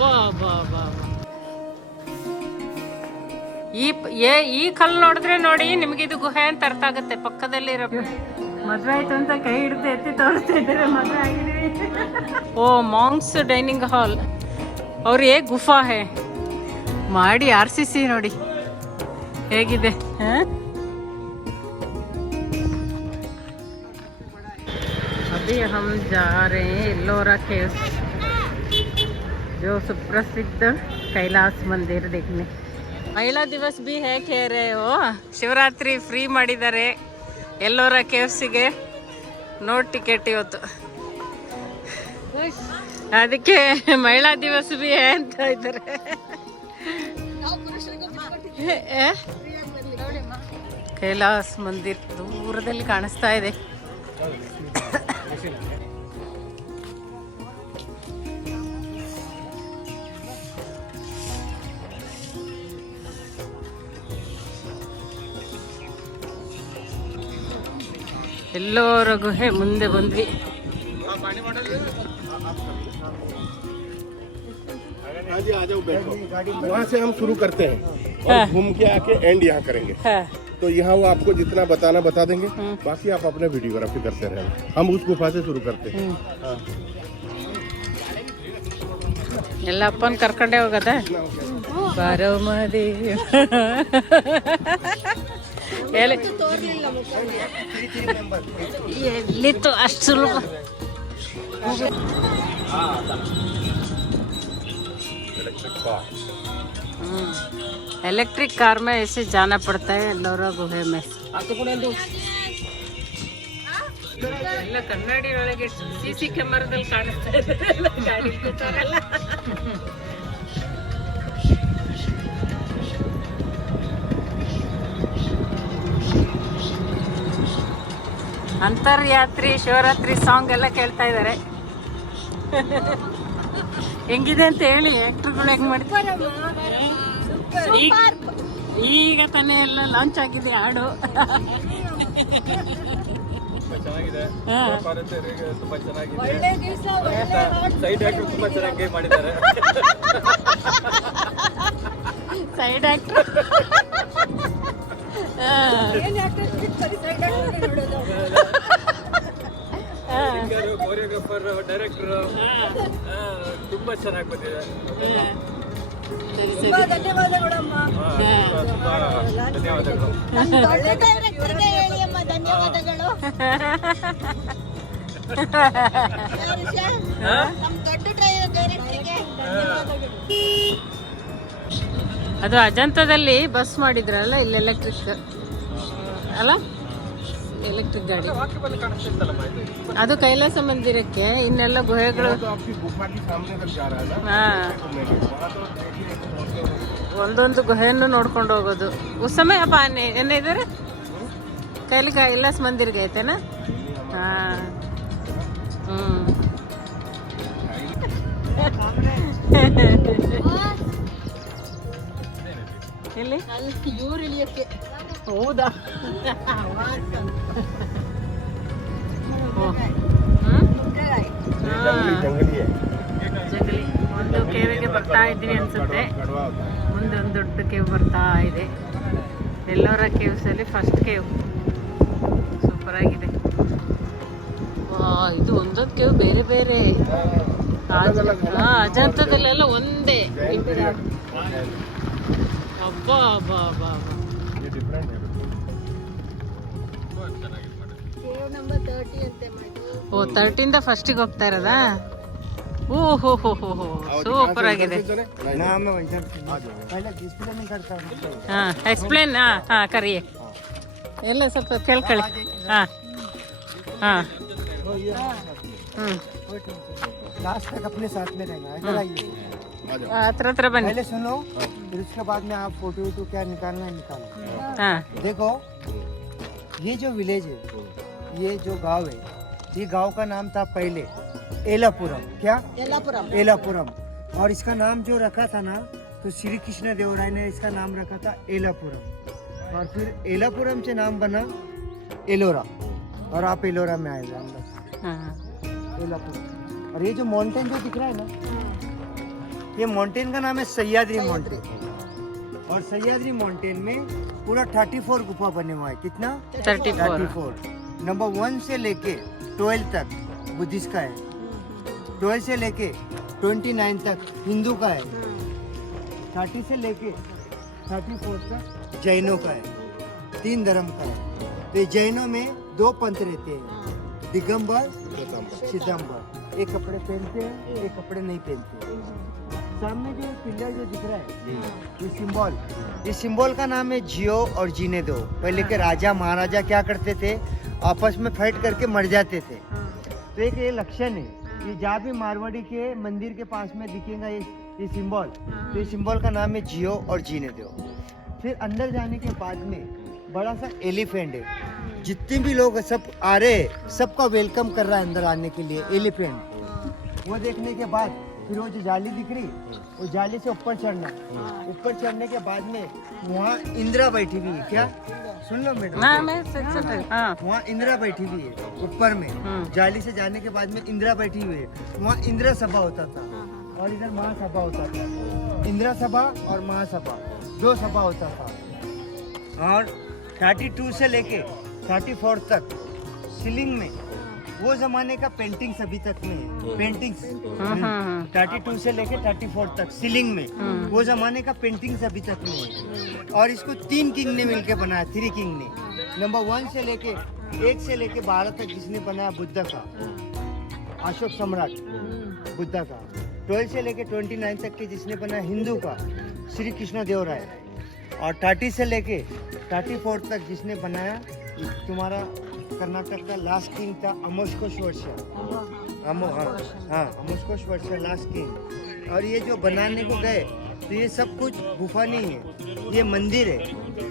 ಬಾ ಬಾ ಬಾ ಈ ಕಲ್ಲು ನೋಡಿದ್ರೆ ನೋಡಿ ನಿಮ್ಗೆ ಇದು ಗುಹೆ ಅಂತ ಅರ್ಥ ಆಗುತ್ತೆ. ಪಕ್ಕದಲ್ಲಿ ಇರೋ ಮದುವೆ ಆಯ್ತು ಅಂತ ಕೈ ಹಿಡಿದು ಎತ್ತಿ ತೋರಿಸ್ತಾ ಇದ್ದಾರೆ. ಮದುವೆ ಆಗಿದ್ದೀವಿ. ಓ ಮಾಂಗ್ಸ್ ಡೈನಿಂಗ್ ಹಾಲ್ ಅವ್ರು ಗುಫಾ ಹೇ ಮಾಡಿ RCC ನೋಡಿ ಹೇಗಿದೆ. अभी हम जा रहे हैं एल्लोरा केव्स, जो सुप्रसिद्ध कैलाश मंदिर देखने. महिला दिवस भी है कह रहे हो. ಶಿವರಾತ್ರಿ ಫ್ರೀ ಮಾಡಿದ್ದಾರೆ ಎಲ್ಲೋರಾ ಕೇವ್ಸಿಗೆ. ನೋಟ್ ಟಿಕೆಟ್ ಇವತ್ತು, ಅದಕ್ಕೆ ಮಹಿಳಾ ದಿವಸ ಬಿ ಹೇ ಅಂತ ಇದ್ದಾರೆ. ಕೈಲಾಸ್ ಮಂದಿರ್ ದೂರದಲ್ಲಿ ಕಾಣಿಸ್ತಾ ಇದೆ. ಎಲ್ಲೋರ ಗುಹೆ ಮುಂದೆ ಬಂದ್ವಿ. जी आ जाओ, बैठो. वहाँ से हम शुरू करते हैं और घूम के आके एंड यहाँ करेंगे. तो यहाँ वो आपको जितना बताना बता देंगे, बाकी आप अपने वीडियोग्राफी करते रहना. हम उस गुफा से शुरू करते हैं. ಎಲ್ಲ ಅಪ್ಪನ್ ಕರ್ಕೊಂಡೆ ಹೋಗದ ಬಾರೋ ಮದಿ. ಎಲ್ಲಿತ್ತು ಅಷ್ಟು ಸುಲಭ. इलेक्ट्रिक कार में ऐसे जाना पड़ता है एल्लोरा गुहे में. ಎಲ್ಲ ಕನ್ನಡಿ ಒಳಗೆ CC ಕ್ಯಾಮರಾದಲ್ಲಿ ಕಾಣಿಸ್ತಾ ಇದೆ. ಗಾಡಿ ಕೂತಾರಲ್ಲ. ಅಂತರ್ಯಾತ್ರಿ ಶಿವರಾತ್ರಿ ಸಾಂಗ್ ಎಲ್ಲ ಕೇಳ್ತಾ ಇದ್ದಾರೆ. ಹೆಂಗಿದೆ ಅಂತ ಹೇಳಿ ಆಕ್ಟರ್ಗಳು ಹೆಂಗ್ ಮಾಡ್ತಾರೆ. ಈಗ ತಾನೇ ಎಲ್ಲ ಲಾಂಚ್ ಆಗಿದೆ ಹಾಡು. ಚೆನ್ನಾಗಿದೆ, ತುಂಬಾ ಚೆನ್ನಾಗಿದೆ. ಸೈಡ್ ಆಕ್ಟರ್ ತುಂಬಾ ಚೆನ್ನಾಗಿ ಮಾಡಿದ್ದಾರೆ. ಸೈಡ್ ಆಕ್ಟರ್ ಕೋರಿಯೋಗ್ರಾಫರ್, ಡೈರೆಕ್ಟರ್ ತುಂಬಾ ಚೆನ್ನಾಗಿ ಬಂದಿದೆ. ಧನ್ಯವಾದಗಳಮ್ಮ. ಧನ್ಯವಾದಗಳು. ಧನ್ಯವಾದಗಳು. ಅದು ಅಜಂತದಲ್ಲಿ ಬಸ್ ಮಾಡಿದ್ರಲ್ಲ, ಇಲ್ಲಿ ಎಲೆಕ್ಟ್ರಿಕ್ ಅಲ್ಲ, ಎಲೆಕ್ಟ್ರಿಕ್ ಗಾಡಿ. ಅದು ಕೈಲಾಸ ಮಂದಿರಕ್ಕೆ. ಇನ್ನೆಲ್ಲ ಗುಹೆಗಳು. ಒಂದೊಂದು ಗುಹೆಯನ್ನು ನೋಡ್ಕೊಂಡು ಹೋಗೋದು. ಉಸ್ ಸಮಯ ಅಪ್ಪ ಏನಿದ್ದಾರೆ ಕೈಲಾಸ ಮಂದಿರ್ಗೆ ಐತೆನಾ? ಹಾ ಎಲ್ಲಿ ಇವ್ರು ಇಳಿಯಕ್ಕೆ. ಹೌದಾ? ಜಗಲಿ ಒಂದು ಕೇವಿಗೆ ಬರ್ತಾ ಇದ್ವಿ ಅನ್ಸುತ್ತೆ. ಮುಂದೆ ಒಂದು ದೊಡ್ಡ ಕೇವ್ ಬರ್ತಾ ಇದೆ. ಎಲ್ಲೋರಾ ಕೇವ್ಸ್ ಅಲ್ಲಿ ಫಸ್ಟ್ ಕೇವ್ ಸೂಪರ್ ಆಗಿದೆ. ಇದು ಒಂದೊಂದು ಕೇವ್ ಬೇರೆ ಬೇರೆ. ಅಜಂತದಲ್ಲೆಲ್ಲ ಒಂದೇ. ಅಬ್ಬಾ ಅಬ್ಬಾ ಅಬ್ಬಾ. ಓ 13 ಫಸ್ಟಿಗೆ ಹೋಗ್ತಾ ಇರೋದಾ? ಓಹೋ ಹೋ ಹೋ ಹೋ, ಸೂಪರ್ ಆಗಿದೆ. ಹಾ ಎಕ್ಸ್ಪ್ಲೇನ್. ಹಾ ಕರಿಯೇ ಎಲ್ಲ ಸ್ವಲ್ಪ ಕೇಳ್ಕೊಳ್ಳಿ. ಹಾ ಹಾ लास्ट तक अपने साथ में रहना है. इधर आइए. हत्र बनी. पहले सुनो, फिर उसके बाद में आप फोटो वोटो क्या निकालना है निकालो. हाँ. देखो ये जो विलेज है, ये जो गांव है, ये गांव का नाम था पहले एलापुरम. क्या? एलापुरम. एलापुरम. और इसका नाम जो रखा था ना, तो श्री कृष्ण देवराय ने इसका नाम रखा था एलापुरम. और फिर एलापुरम से नाम बना एलोरा. और आप एलोरा में आए हम लोग. एलापुरम. और ये जो माउंटेन जो दिख रहा है ना, ये माउंटेन का नाम है सह्याद्री माउंटेन। और सह्याद्री माउंटेन में पूरा 34 गुफा बने हुआ है। कितना? 34। नंबर 1 से लेके 12 तक बुद्धिस्ट का है, 12 से लेके 29 तक हिंदू का है, 30 से लेके 34 तक जैनों का है, 3 धर्म का है। तो जैनों में 2 पंथ रहते हैं, दिगंबर, सितंबर। एक कपड़े पहनते हैं, एक कपड़े नहीं पहनते। सामने जो पिलर जो दिख रहा है, ये सिंबल का नाम है जियो और जीने दो। पहले के राजा महाराजा क्या करते थे, आपस में फाइट करके मर जाते थे। तो एक ये लक्षण है, ये जहाँ भी मारवाड़ी के मंदिर के पास में दिखेगा ये सिंबल, तो ये सिंबल का नाम है जियो और जीने दो। फिर अंदर जाने के बाद में बड़ा सा एलिफेंट है, जितने भी लोग सब आ रहे हैं सबका वेलकम कर रहा है अंदर आने के लिए एलिफेंट। वो देखने के बाद फिर वो जो जाली दिख रही, वो जाली से ऊपर चढ़ना। ऊपर चढ़ने के बाद में वहाँ इंदिरा बैठी हुई है। क्या? सुन लो मैडम, वहाँ इंदिरा बैठी हुई है ऊपर में। जाली से जाने के बाद में इंदिरा बैठी हुई है। वहाँ इंदिरा सभा होता था और इधर महासभा होता था। इंदिरा सभा और महासभा 2 सभा होता था। और 32 से लेके 34 तक सीलिंग में वो जमाने का पेंटिंग्स अभी तक में है। पेंटिंग्स 32 से लेके 34 तक सीलिंग में वो जमाने का पेंटिंग्स अभी तक में है। और इसको 3 किंग ने मिलके बनाया, 3 किंग ने। नंबर 1 से लेके 12 तक जिसने बनाया बुद्ध का, अशोक सम्राट बुद्ध का। 12 से लेके 29 तक के जिसने बनाया हिंदू का, श्री कृष्ण देव राय। और 30 से लेके 34 तक जिसने बनाया तुम्हारा कर्नाटक का लास्ट किंग था अमोस्कोश्वर्ष। अमोस्कोश्वर्ष लास्ट किंग। और ये जो बनाने को गए तो ये सब कुछ गुफा नहीं है, ये मंदिर है।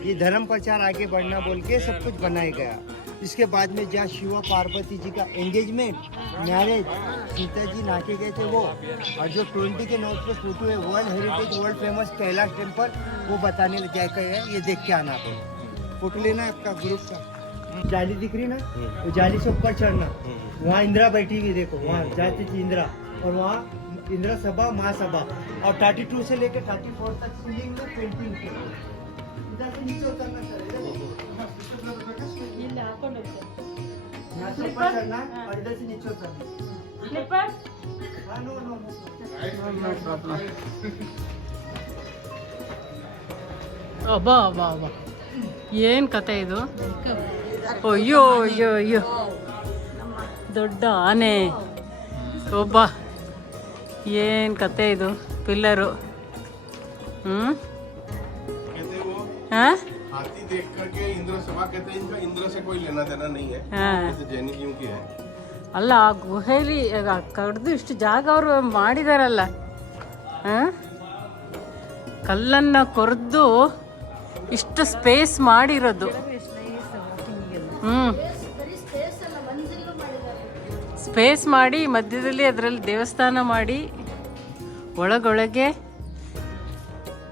ये धर्म प्रचार आगे बढ़ना बोल के सब कुछ बनाया गया। इसके बाद में जहाँ शिवा पार्वती जी का एंगेजमेंट, मैरिज, सीता जी नाके गए थे वो। और जो 20 के नोट पे फोटो है world heritage world famous Kailash temple, वो बताने जाके है, ये देख के आना आपको। फोटो लेना है आपका ग्रुप का। जाली दिख रही ना, वो जाली से ऊपर चढ़ना। वहाँ इंदिरा बैठी हुई देखो, वहाँ जाती थी इंदिरा। और वहाँ इंदिरा सभा महासभा। और 32 से लेकर 34 तक सीलिंग में पेंटिंग की। इधर से नीचे उतरना सर, यहाँ से ऊपर चढ़ना और इधर से नीचे उतरना। नो ಅಬ್ಬಾ ಅಬ್ಬಾ ಅಬ್ಬಾ, ಏನು ಕತೆ ಇದು? ಅಯ್ಯೋ ಅಯ್ಯೋ ಅಯ್ಯೋ, ದೊಡ್ಡ ಆನೆ ಒಬ್ಬ, ಏನು ಕತೆ ಇದು? ಪಿಲ್ಲರು. हाँ? हाथी देख करके इंद्र सभा कहते हैं, इनका इंद्र से कोई लेना देना नहीं है। जैसे जैनियों की है। ಅಲ್ಲ ಆ ಗುಹೆಲಿ ಕಡ್ದು ಇಷ್ಟು ಜಾಗ ಅವರು ಮಾಡಿದಾರಲ್ಲ, ಕಲ್ಲನ್ನು ಕೊರೆದು ಇಷ್ಟು ಸ್ಪೇಸ್ ಮಾಡಿರೋದು. ಸ್ಪೇಸ್ ಮಾಡಿ ಮಧ್ಯದಲ್ಲಿ ಅದರಲ್ಲಿ ದೇವಸ್ಥಾನ ಮಾಡಿ ಒಳಗೊಳಗೆ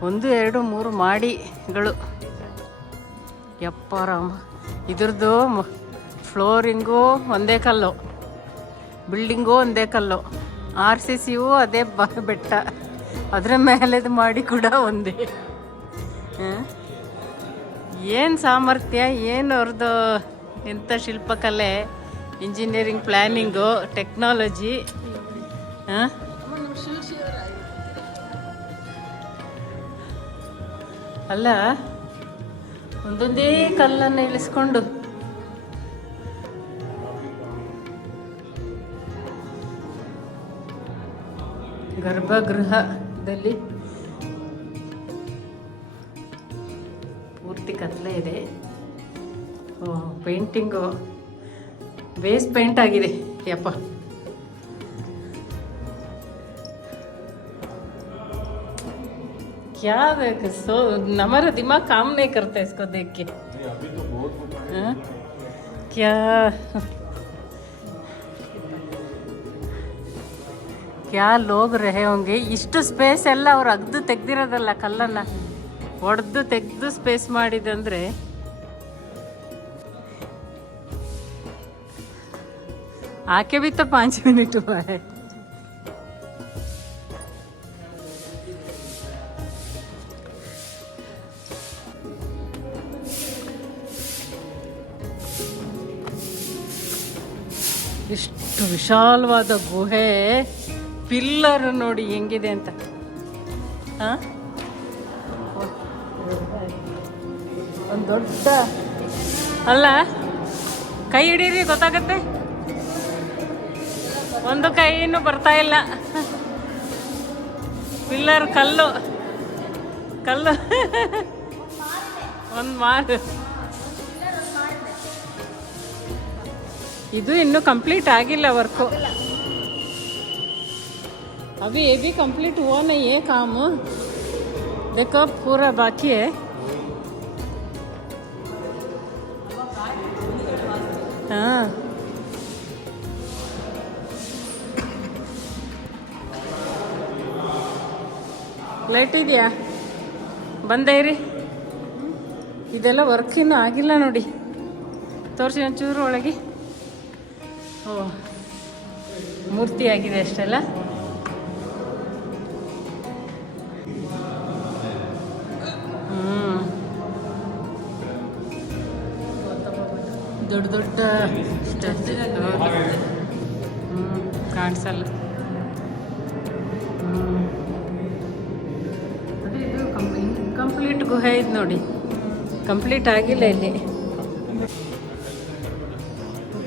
1, 2, 3 ಮಾಡಿಗಳು. ಯಪ್ಪ ರಾಮ, ಇದ್ರದ್ದು ಫ್ಲೋರಿಂಗು ಒಂದೇ ಕಲ್ಲು, ಬಿಲ್ಡಿಂಗು ಒಂದೇ ಕಲ್ಲು, RCCಯೂ ಅದೇ ಬೆಟ್ಟ, ಅದರ ಮೇಲೆದು ಮಾಡಿ ಕೂಡ ಒಂದೇ. ಏನು ಸಾಮರ್ಥ್ಯ, ಏನು ಅವ್ರದ್ದು ಎಂಥ ಶಿಲ್ಪಕಲೆ, ಇಂಜಿನಿಯರಿಂಗ್, ಪ್ಲ್ಯಾನಿಂಗು, ಟೆಕ್ನಾಲಜಿ. ಅಲ್ಲ, ಒಂದೊಂದೇ ಕಲ್ಲನ್ನು ಇಳಿಸ್ಕೊಂಡು ಗರ್ಭಗೃಹದಲ್ಲಿ ಪೂರ್ತಿ ಕತ್ಲೆ ಇದೆ. ಪೇಂಟಿಂಗು ಬೇಸ್ ಪೇಂಟ್ ಆಗಿದೆ. ಯಪ್ಪ, क्या सो हमारा दिमाग काम नहीं करता इसको देख के। अभी तो बहुत क्या क्या लोग रहे होंगे. ಇಷ್ಟು ಸ್ಪೇಸ್ ಎಲ್ಲ ಅವ್ರು ಅಗ್ದು ತೆಗ್ದಿರೋದಲ್ಲ, ಕಲ್ಲನ್ನು ಒಡೆದು ತೆಗೆದು ಸ್ಪೇಸ್ ಮಾಡಿದಂದ್ರೆ आके भी तो 5 मिनट हुआ है. ಇಷ್ಟು ವಿಶಾಲವಾದ ಗುಹೆ, ಪಿಲ್ಲರ್ ನೋಡಿ ಹೆಂಗಿದೆ ಅಂತ. ಹಾಂ, ಒಂದು ದೊಡ್ಡ ಅಲ್ಲ, ಕೈ ಹಿಡೀರಿ ಗೊತ್ತಾಗತ್ತೆ. ಒಂದು ಕೈನೂ ಬರ್ತಾ ಇಲ್ಲ. ಪಿಲ್ಲರ್ ಕಲ್ಲು ಕಲ್ಲು ಒಂದು ಮಾಡು. ಇದು ಇನ್ನೂ कंप्लीट ಆಗಿಲ್ಲ ವರ್ಕು. अभी ये भी कंप्लीट हुआ नहीं है काम, देखो पूरा बाकी है. हाँ, ಲೈಟ್ ಇದೆಯಾ? ಬಂದೇ ಇರಿ. ಇದೆಲ್ಲ ವರ್ಕ್ ಇನ್ನೂ ಆಗಿಲ್ಲ ನೋಡಿ. ತೋರಿಸಿ ಒಂಚೂರು ಒಳಗೆ. ಓ, ಮೂರ್ತಿ ಆಗಿದೆ ಅಷ್ಟೆಲ್ಲ. ದೊಡ್ಡ ದೊಡ್ಡ ಕಾಣಿಸಲ್ಲ. ಅದೇ ಇದು ಕಂಪ್ಲೀಟ್ ಗುಹೆ ಇದು ನೋಡಿ, ಕಂಪ್ಲೀಟ್ ಆಗಿಲ್ಲ ಇಲ್ಲಿ.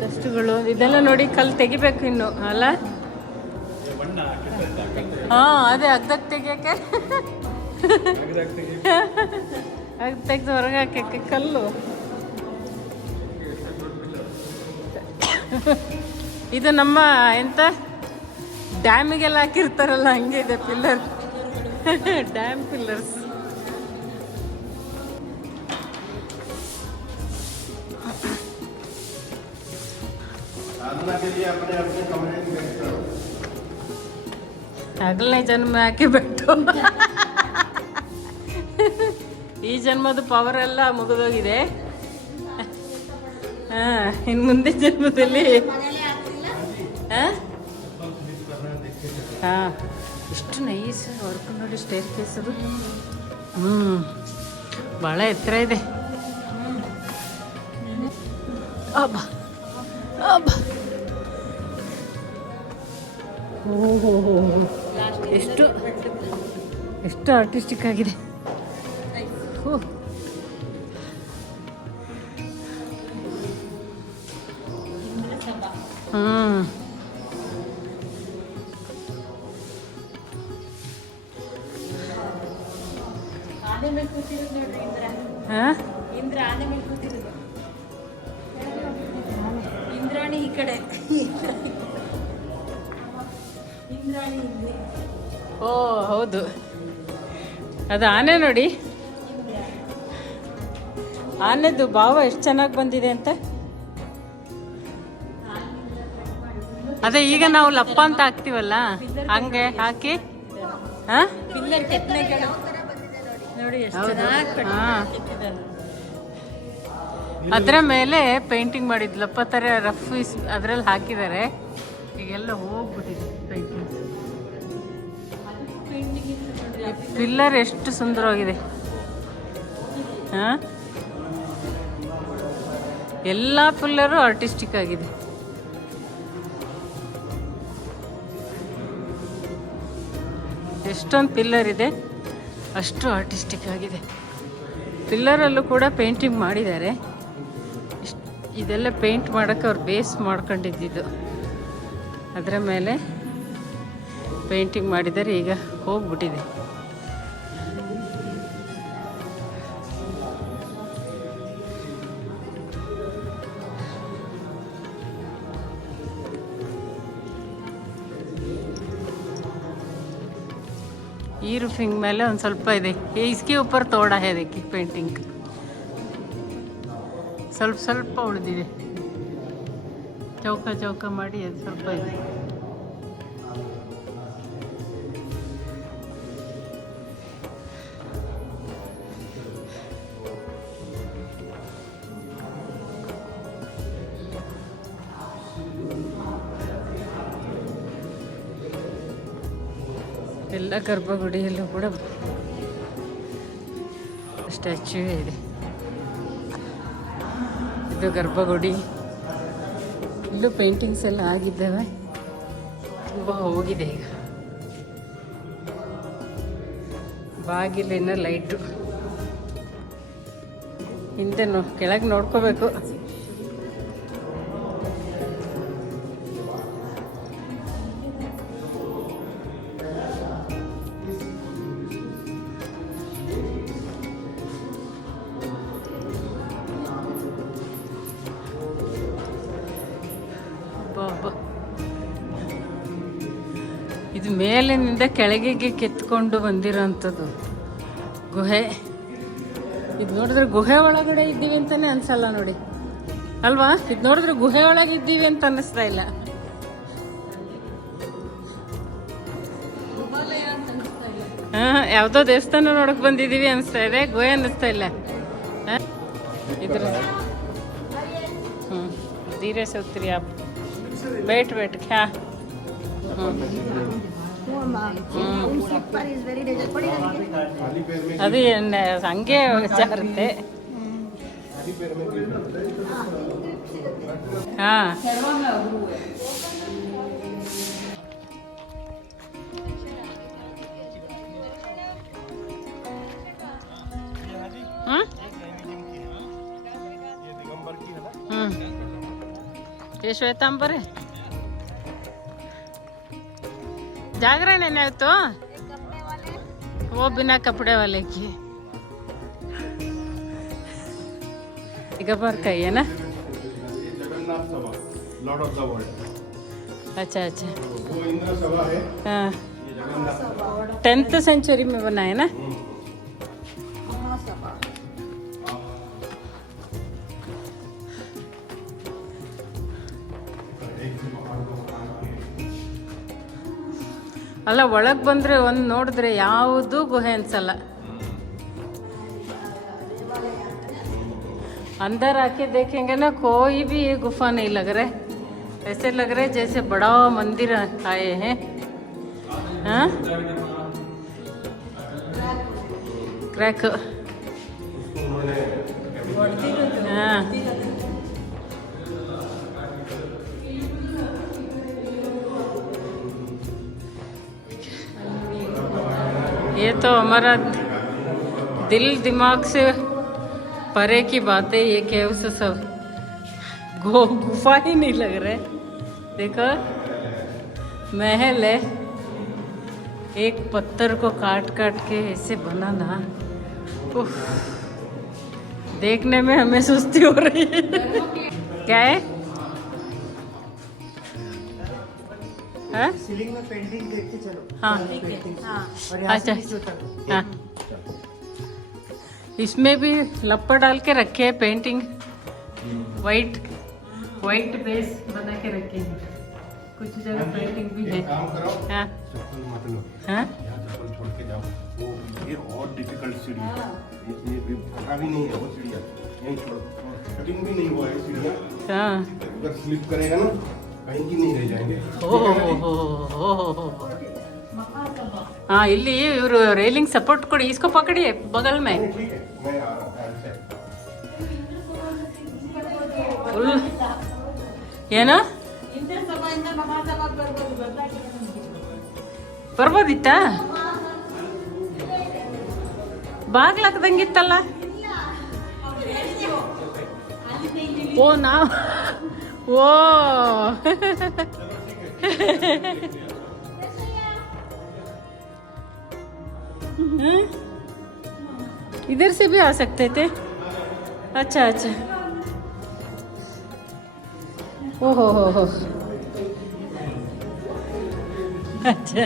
ದಷ್ಟುಗಳು ಇದೆಲ್ಲ ನೋಡಿ, ಕಲ್ಲು ತೆಗಿಬೇಕು ಇನ್ನು ಅಲ್ಲ. ಹಾಂ, ಅದೇ ಅಗ್ದಕ್ಕೆ ತೆಗಿಯೋಕ್ಕೆ, ಅಗ್ ತೆಗೆದು ಹೊರಗೆ ಹಾಕಕ್ಕೆ ಕಲ್ಲು. ಇದು ನಮ್ಮ ಎಂತ ಡ್ಯಾಮಿಗೆಲ್ಲ ಹಾಕಿರ್ತಾರಲ್ಲ ಹಂಗೆ ಇದೆ ಪಿಲ್ಲರ್, ಡ್ಯಾಮ್ ಪಿಲ್ಲರ್ಸ್. ಆಗಲೇ ಜನ್ಮ ಹಾಕಿ ಬಿಟ್ಟು ಈ ಜನ್ಮದ ಪವರ್ ಎಲ್ಲ ಮುಗಿದೋಗಿದೆ. ಹಾಂ, ಇನ್ನು ಮುಂದೆ ಜನ್ಮದಲ್ಲಿ ಹಾಂ, ಎಷ್ಟು ನೈಸ್ ವರ್ಕ್ ನೋಡಿ. ಸ್ಟೇರ್ ಕೇಸ್ ಅದು ಭಾಳ ಎತ್ತರ ಇದೆ. ಅಬ್ಬ ಅಬ್ಬ, ಓಹೋ, ಎಷ್ಟು ಎಷ್ಟು ಆರ್ಟಿಸ್ಟಿಕ್ ಆಗಿದೆ. ಹೋ, ಹಾಂ, ಹಾಂ, ಇಂದ್ರಾಣಿ ಈ ಕಡೆ, ಓ ಹೌದು, ಅದು ಆನೆ ನೋಡಿ. ಆನೆದು ಭಾವ ಎಷ್ಟು ಚೆನ್ನಾಗಿ ಬಂದಿದೆ ಅಂತ. ಅದೇ ಈಗ ನಾವು ಲಪ್ಪ ಅಂತ ಹಾಕ್ತಿವಲ್ಲ ಹಂಗೆ ಹಾಕಿ. ಹಾಂ, ಪಿಲ್ಲರ್ ಕೆತ್ತನೆಗಳು ನೋಡಿ ಎಷ್ಟು ಚೆನ್ನಾಗಿ ಅದರ ಮೇಲೆ ಪೇಂಟಿಂಗ್ ಮಾಡಿದ್ಲಪ್ಪ ಥರ ರಫ್ ಅದ್ರಲ್ಲಿ ಹಾಕಿದ್ದಾರೆ. ಈಗೆಲ್ಲ ಹೋಗ್ಬಿಟ್ಟಿದೆ ಪೇಂಟಿಂಗ್. ಪಿಲ್ಲರ್ ಎಷ್ಟು ಸುಂದರವಾಗಿದೆ. ಹಾಂ, ಎಲ್ಲ ಪಿಲ್ಲರು ಆರ್ಟಿಸ್ಟಿಕ್ ಆಗಿದೆ. ಎಷ್ಟೊಂದು ಪಿಲ್ಲರ್ ಇದೆ, ಅಷ್ಟು ಆರ್ಟಿಸ್ಟಿಕ್ ಆಗಿದೆ. ಪಿಲ್ಲರಲ್ಲೂ ಕೂಡ ಪೇಂಟಿಂಗ್ ಮಾಡಿದ್ದಾರೆ. ಇದೆಲ್ಲ ಪೇಂಟ್ ಮಾಡೋಕ್ಕೆ ಅವ್ರು ಬೇಸ್ ಮಾಡ್ಕೊಂಡಿದ್ದು, ಅದರ ಮೇಲೆ ಪೇಂಟಿಂಗ್ ಮಾಡಿದ್ದಾರೆ. ಈಗ ಹೋಗ್ಬಿಟ್ಟಿದೆ. ಈ ರೂಫಿಂಗ್ ಮೇಲೆ ಒಂದು ಸ್ವಲ್ಪ ಇದೆ. इसके ऊपर तोड़ा है देखिए पेंटिंग, ಸ್ವಲ್ಪ ಸ್ವಲ್ಪ ಉಳಿದಿದೆ. ಚೌಕ ಚೌಕ ಮಾಡಿ ಅದು ಸ್ವಲ್ಪ ಇದೆ. ಎಲ್ಲ ಗರ್ಭಗುಡಿಯಲ್ಲೂ ಕೂಡ ಸ್ಟ್ಯಾಚ್ಯೂ ಇದೆ. ಇದು ಗರ್ಭಗುಡಿ. ಇಲ್ಲೂ ಪೇಂಟಿಂಗ್ಸ್ ಎಲ್ಲ ಆಗಿದ್ದಾವೆ, ತುಂಬ ಹೋಗಿದೆ ಈಗ. ಬಾಗಿಲಿನ ಲೈಟು ಹಿಂದೆ ಕೆಳಗೆ ನೋಡ್ಕೋಬೇಕು. ಇದು ಮೇಲಿನಿಂದ ಕೆಳಗಿಗೆ ಕೆತ್ಕೊಂಡು ಬಂದಿರೋಂಥದ್ದು ಗುಹೆ. ಇದು ನೋಡಿದ್ರೆ ಗುಹೆ ಒಳಗಡೆ ಇದ್ದೀವಿ ಅಂತಾನೆ ಅನ್ಸಲ್ಲ ನೋಡಿ, ಅಲ್ವಾ? ಇದು ನೋಡಿದ್ರೆ ಗುಹೆ ಒಳಗೆ ಇದ್ದೀವಿ ಅಂತ ಅನ್ನಿಸ್ತಾ ಇಲ್ಲ. ಯಾವುದೋ ದೇವಸ್ಥಾನ ನೋಡಕ್ ಬಂದಿದ್ದೀವಿ ಅನಿಸ್ತಾ ಇದೆ, ಗುಹೆ ಅನ್ನಿಸ್ತಾ ಇಲ್ಲ. ಇದ್ರ धीरे से उतरी आप, बैठ क्या. ಅದು ಹಂಗೆ ಜಾರುತ್ತೆ. ಹಾ ये श्वेतांबर है. जागरण है ना तो वो बिना कपड़े वाले की गबर का ही है ना. जगन्नाथ सभा, लॉर्ड ऑफ द वर्ल्ड. अच्छा अच्छा, वो इंद्र सभा है. हाँ, ये जगन्नाथ सभा 10th सेंचुरी में बना है ना. ಅಲ್ಲ, ಒಳಗೆ ಬಂದರೆ ಒಂದು ನೋಡಿದ್ರೆ ಯಾವುದು ಗುಹೆ ಅನ್ಸಲ್ಲ. अंदर आके देखेंगे ना, कोई भी ये गुफा नहीं लग रहा है. ऐसे लग रहा है जैसे बड़ा मंदिर आए हैं. हाँ, क्रैक. हाँ, ये तो हमारा दिल दिमाग से परे की बात है. ये केव्स सब गुफा ही नहीं लग रहा है. देखो, महल है, एक पत्थर को काट काट के ऐसे बना ना. उफ, देखने में हमें सुस्ती हो रही है. क्या है? हाँ? सीलिंग में पेंटिंग देखते चलो. हाँ, और यहाँ से अच्छा. नीचे उतर. हाँ, इसमें भी लप्पा डाल के रखे हैं पेंटिंग. वाइट बेस बना के रखे हैं. कुछ जगह पेंटिंग भी है. काम करो, हाँ चप्पल मत लो, हाँ, यहाँ चप्पल छोड़ के जाओ. वो ये और डिफिकल्ट सीढ़ी है. ये फटा भी नहीं है वो सीढ़ियाँ, यहीं छोड़ो. कटिंग भी नहीं हुआ है सीढ़ियाँ. हाँ. अगर स्लिप करेगा ना, कहीं की नहीं रह जाएंगे. हाँ, ಇಲ್ಲಿ ಇವರು ರೇಲಿಂಗ್ ಸಪೋರ್ಟ್ ಕೊಡಿ. इसको पकड़िए बगल में. ठीक है, मैं आ रहा हूँ. ಫುಲ್ ಏನು ಬರ್ಬೋದಿತ್ತ? ಬಾಗ್ಲಾಕ್ದಂಗಿತ್ತಲ್ಲ. ಓ ನಾವು ಓ इधर से भी आ सकते थे. अच्छा अच्छा. ओहो हो. अच्छा.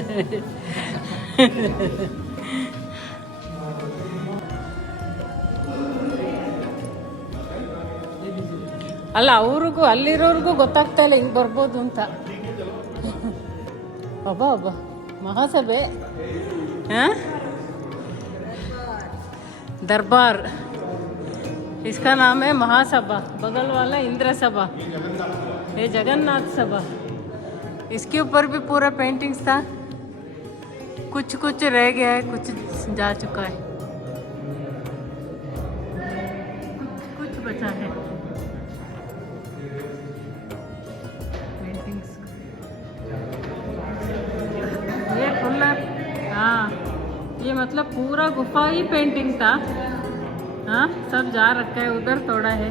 ಅಲ್ಲ, ಅವ್ರಿಗೂ ಅಲ್ಲಿರೋರ್ಗೂ ಗೊತ್ತಾಗ್ತಾ ಇಲ್ಲ ಹಿಂಗೆ ಬರ್ಬೋದು ಅಂತ. ಅಬ್ಬಾ ಅಬ್ಬಾ, ಮಹಾಸಭೆ. हाँ, दरबार. इसका नाम है महासभा. बगल वाला इंद्र सभा, ये जगन्नाथ सभा. इसके ऊपर भी पूरा पेंटिंग्स था. कुछ कुछ रह गया है, कुछ जा चुका है, कुछ बचा है. ये मतलब पूरा गुफा ही पेंटिंग था। हाँ, सब जा रखा है, उधर थोड़ा है।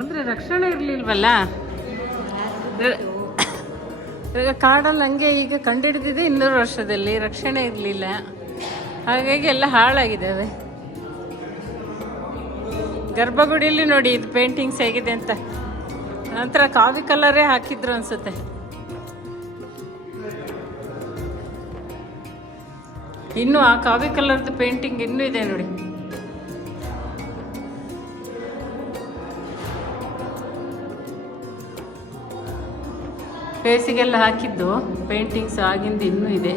ಅಂದ್ರೆ ರಕ್ಷಣೆ ಇರ್ಲಿಲ್ವಲ್ಲ, ಈಗ ಕಾಡಲ್ಲಿ ಹಂಗೆ ಈಗ ಕಂಡಿಡಿದಿದೆ 200 ವರ್ಷದಲ್ಲಿ, ರಕ್ಷಣೆ ಇರಲಿಲ್ಲ, ಹಾಗಾಗಿ ಎಲ್ಲ ಹಾಳಾಗಿದ್ದಾವೆ. ಗರ್ಭಗುಡಿಯಲ್ಲಿ ನೋಡಿ ಇದು ಪೇಂಟಿಂಗ್ಸ್ ಹೇಗಿದೆ ಅಂತ. ನಂತರ ಕಾವಿ ಕಲರೇ ಹಾಕಿದ್ರು ಅನ್ಸುತ್ತೆ. ಇನ್ನು ಆ ಕಾವಿ ಕಲರ್ದು ಪೇಂಟಿಂಗ್ ಇನ್ನೂ ಇದೆ ನೋಡಿ. ಫೇಸಿಗೆಲ್ಲ ಹಾಕಿದ್ದು ಪೇಂಟಿಂಗ್ಸ್ ಆಗಿಂದ ಇನ್ನೂ ಇದೆ.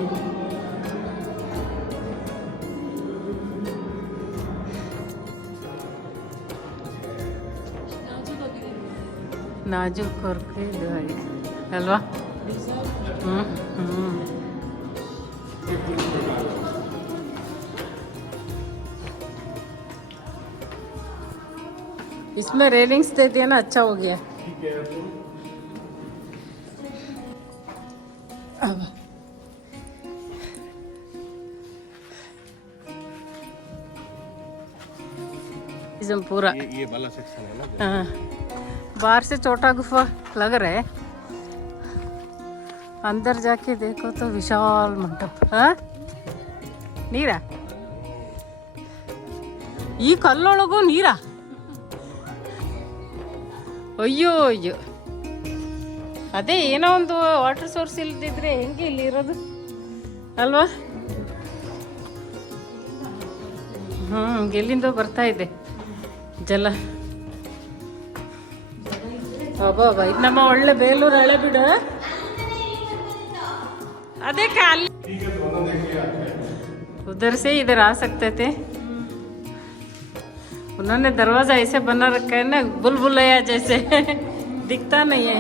ನಾಜೂಕ್ ವರ್ಕ್ ಇದು ಆಗಿದೆ ಅಲ್ವಾ? इसमें रेलिंग्स दे दिया ना, अच्छा हो गया. अब इसमें पूरा ये वाला सेक्शन है ना. हाँ, बाहर से छोटा गुफा लग रहा है, अंदर जाके देखो तो विशाल मंडप. हाँ, ನೀರ ಈ ಕಲ್ಲೊಳಗೂ ನೀರ. ಅಯ್ಯೋ ಅಯ್ಯೋ, ಅದೇ ಏನೋ ಒಂದು ವಾಟರ್ ಸೋರ್ಸ್ ಇಲ್ದಿದ್ರೆ ಹೆಂಗೆ ಇಲ್ಲಿ ಇರೋದು ಅಲ್ವಾ? ಎಲ್ಲಿಂದ ಬರ್ತಾ ಇದೆ ಜಲ. ಅಬ್ಬಾ, ಇದು ನಮ್ಮ ಒಳ್ಳೆ ಬೇಲೂರು ಹಳೆಬೀಡು. ಅದೇ ಅಲ್ಲಿ उधर से इधर आ सकते थे. उन्होंने दरवाजा ऐसे बना रखा है ना, बुलबुलैया जैसे दिखता नहीं है,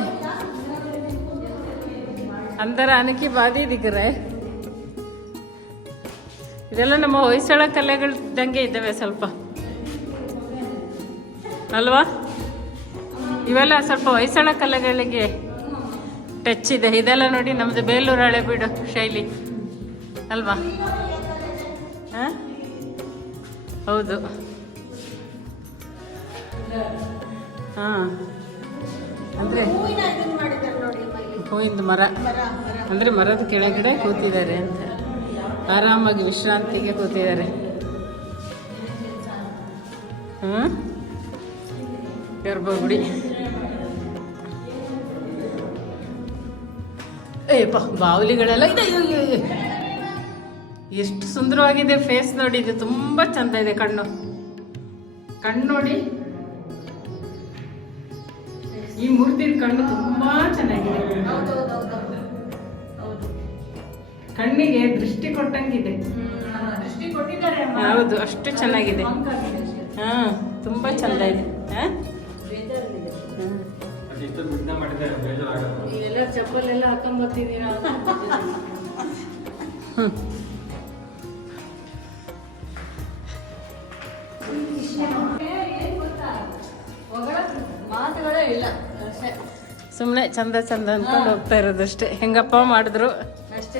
अंदर आने के बाद ही दिख रहा है. ಇದೆಲ್ಲ ನಮ್ಮ ಹೊಯ್ಸಳ ಕಲೆಗಳಿದ್ದಂಗೆ ಇದ್ದಾವೆ ಸ್ವಲ್ಪ ಅಲ್ವಾ? ಇವೆಲ್ಲ ಸ್ವಲ್ಪ ಹೊಯ್ಸಳ ಕಲೆಗಳಿಗೆ ಟಚ್ ಇದೆ. ಇದೆಲ್ಲ ನೋಡಿ ನಮ್ದು ಬೇಲೂರು ಹಳೆಬೀಡು ಶೈಲಿ ಅಲ್ವಾ? ಹಾಂ, ಹೌದು. ಹಾಂ, ಅಂದರೆ ಹೂವಿಂದ ಮರ, ಅಂದರೆ ಮರದ ಕೆಳಗಡೆ ಕೂತಿದ್ದಾರೆ ಅಂತ, ಆರಾಮಾಗಿ ವಿಶ್ರಾಂತಿಗೆ ಕೂತಿದ್ದಾರೆ. ಗರ್ಭಗುಡಿ. ಏಪ್ಪ, ಬಾವುಲಿಗಳೆಲ್ಲ ಇದೆ. ಎಷ್ಟು ಸುಂದರವಾಗಿದೆ ಫೇಸ್ ನೋಡಿ. ಇದು ತುಂಬ ಚಂದ ಇದೆ. ಕಣ್ಣು ನೋಡಿ, ಈ ಮೂರ್ತಿ ಕಣ್ಣು ತುಂಬಾ ಚೆನ್ನಾಗಿದೆ. ಕಣ್ಣಿಗೆ ದೃಷ್ಟಿ ಕೊಟ್ಟಂಗಿದೆ. ಹೌದು, ಅಷ್ಟು ಚೆನ್ನಾಗಿದೆ. ಹಾ, ತುಂಬಾ ಚಂದ ಇದೆ. ಎಲ್ಲ ಚಪ್ಪಲ್ ಎಲ್ಲ ಹಾಕೊಂಡ್ ಬರ್ತಿದ್ದೀರ. ಮಾತುಗಳೇ ಇಲ್ಲ, ಸುಮ್ಮನೆ ಚಂದ ಚಂದ ಅಂದ್ಕೊಂಡು ಹೋಗ್ತಾ ಇರೋದಷ್ಟೇ. ಹೆಂಗಪ್ಪ ಮಾಡಿದ್ರು ಅಷ್ಟೇ,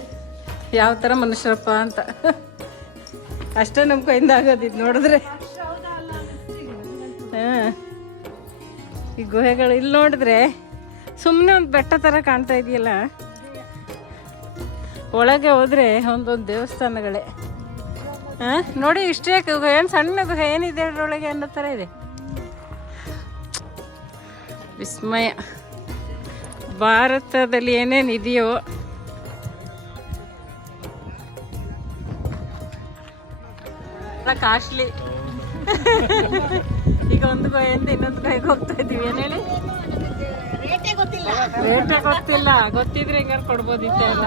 ಯಾವ ಥರ ಮನುಷ್ಯರಪ್ಪ ಅಂತ ಅಷ್ಟೇ ನಮ್ಮ ಕೈಯಿಂದ ಆಗೋದಿದ್ದು ನೋಡಿದ್ರೆ. ಹಾಂ, ಈ ಗುಹೆಗಳು ಇಲ್ಲಿ ನೋಡಿದ್ರೆ ಸುಮ್ಮನೆ ಒಂದು ಬೆಟ್ಟ ಥರ ಕಾಣ್ತಾ ಇದೆಯಲ್ಲ, ಒಳಗೆ ಹೋದರೆ ಒಂದೊಂದು ದೇವಸ್ಥಾನಗಳೇ. ಹಾಂ, ನೋಡಿ ಇಷ್ಟೇ ಗುಹೆ, ಏನು ಸಣ್ಣ ಗುಹೆ ಏನಿದೆ ಅದರೊಳಗೆ ಅನ್ನೋ ಥರ ಇದೆ. ವಿಸ್ಮಯ. ಭಾರತದಲ್ಲಿ ಏನೇನು ಇದೆಯೋ ಕಾಸ್ಟ್ಲಿ. ಈಗ ಒಂದು ಗುಹೆಯಿಂದ ಇನ್ನೊಂದು ಗುಹೆಗೆ ಹೋಗ್ತಾ ಇದ್ದೀವಿ. ಏನು ಹೇಳಿ, ರೇಟೇ ಗೊತ್ತಿಲ್ಲ. ಗೊತ್ತಿದ್ರೆ ಹೆಂಗಾರು ಕೊಡ್ಬೋದಿತ್ತು ಅಲ್ಲ.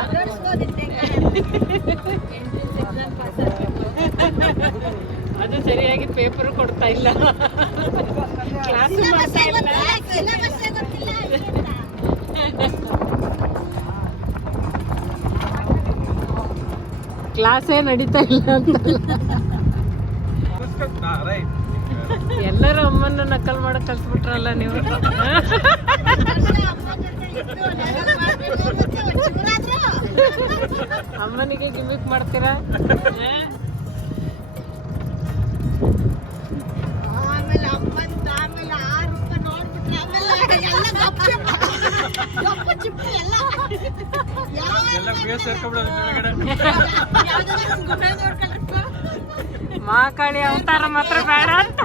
ಅದು ಸರಿಯಾಗಿ ಪೇಪರ್ ಕೊಡ್ತಾ ಇಲ್ಲ, ಕ್ಲಾಸು ಮಾಡ್ತಾ ಇಲ್ಲ, ಕ್ಲಾಸೇ ನಡೀತಾ ಇಲ್ಲ ಅಂತ. ರೈಟ್ ಎಲ್ಲರೂ ಅಮ್ಮನ್ನ ನಕಲ್ ಮಾಡಕ್ ಕಲ್ತ್ಬಿಟ್ರಲ್ಲ ನೀವು. ಅಮ್ಮನಿಗೆ ಗಿಮಿಕ್ ಮಾಡ್ತೀರಾ? ಆಮೇಲೆ ಅಮ್ಮಂತ ಆಮೇಲೆ ಆ ರೂಪ ನೋಡ್ಬಿಟ್ರೆ ಆಮೇಲೆ ಎಲ್ಲ ಗಪ್ಪ ಚಿಪ್ಪು ಎಲ್ಲ ಎಲ್ಲ ಫೇಸ್ ಸೇರ್ಕೊಂಡ್ಬಿಡೋದು ಕೆಳಗಡೆ. ಗುಹೆ ನೋಡ್ಕೊಳ್ಳಿಸ್ಕೊ ಮಹಾಕಾಳಿ ಅವತಾರ ಮಾತ್ರ ಬೇಡ ಅಂತ.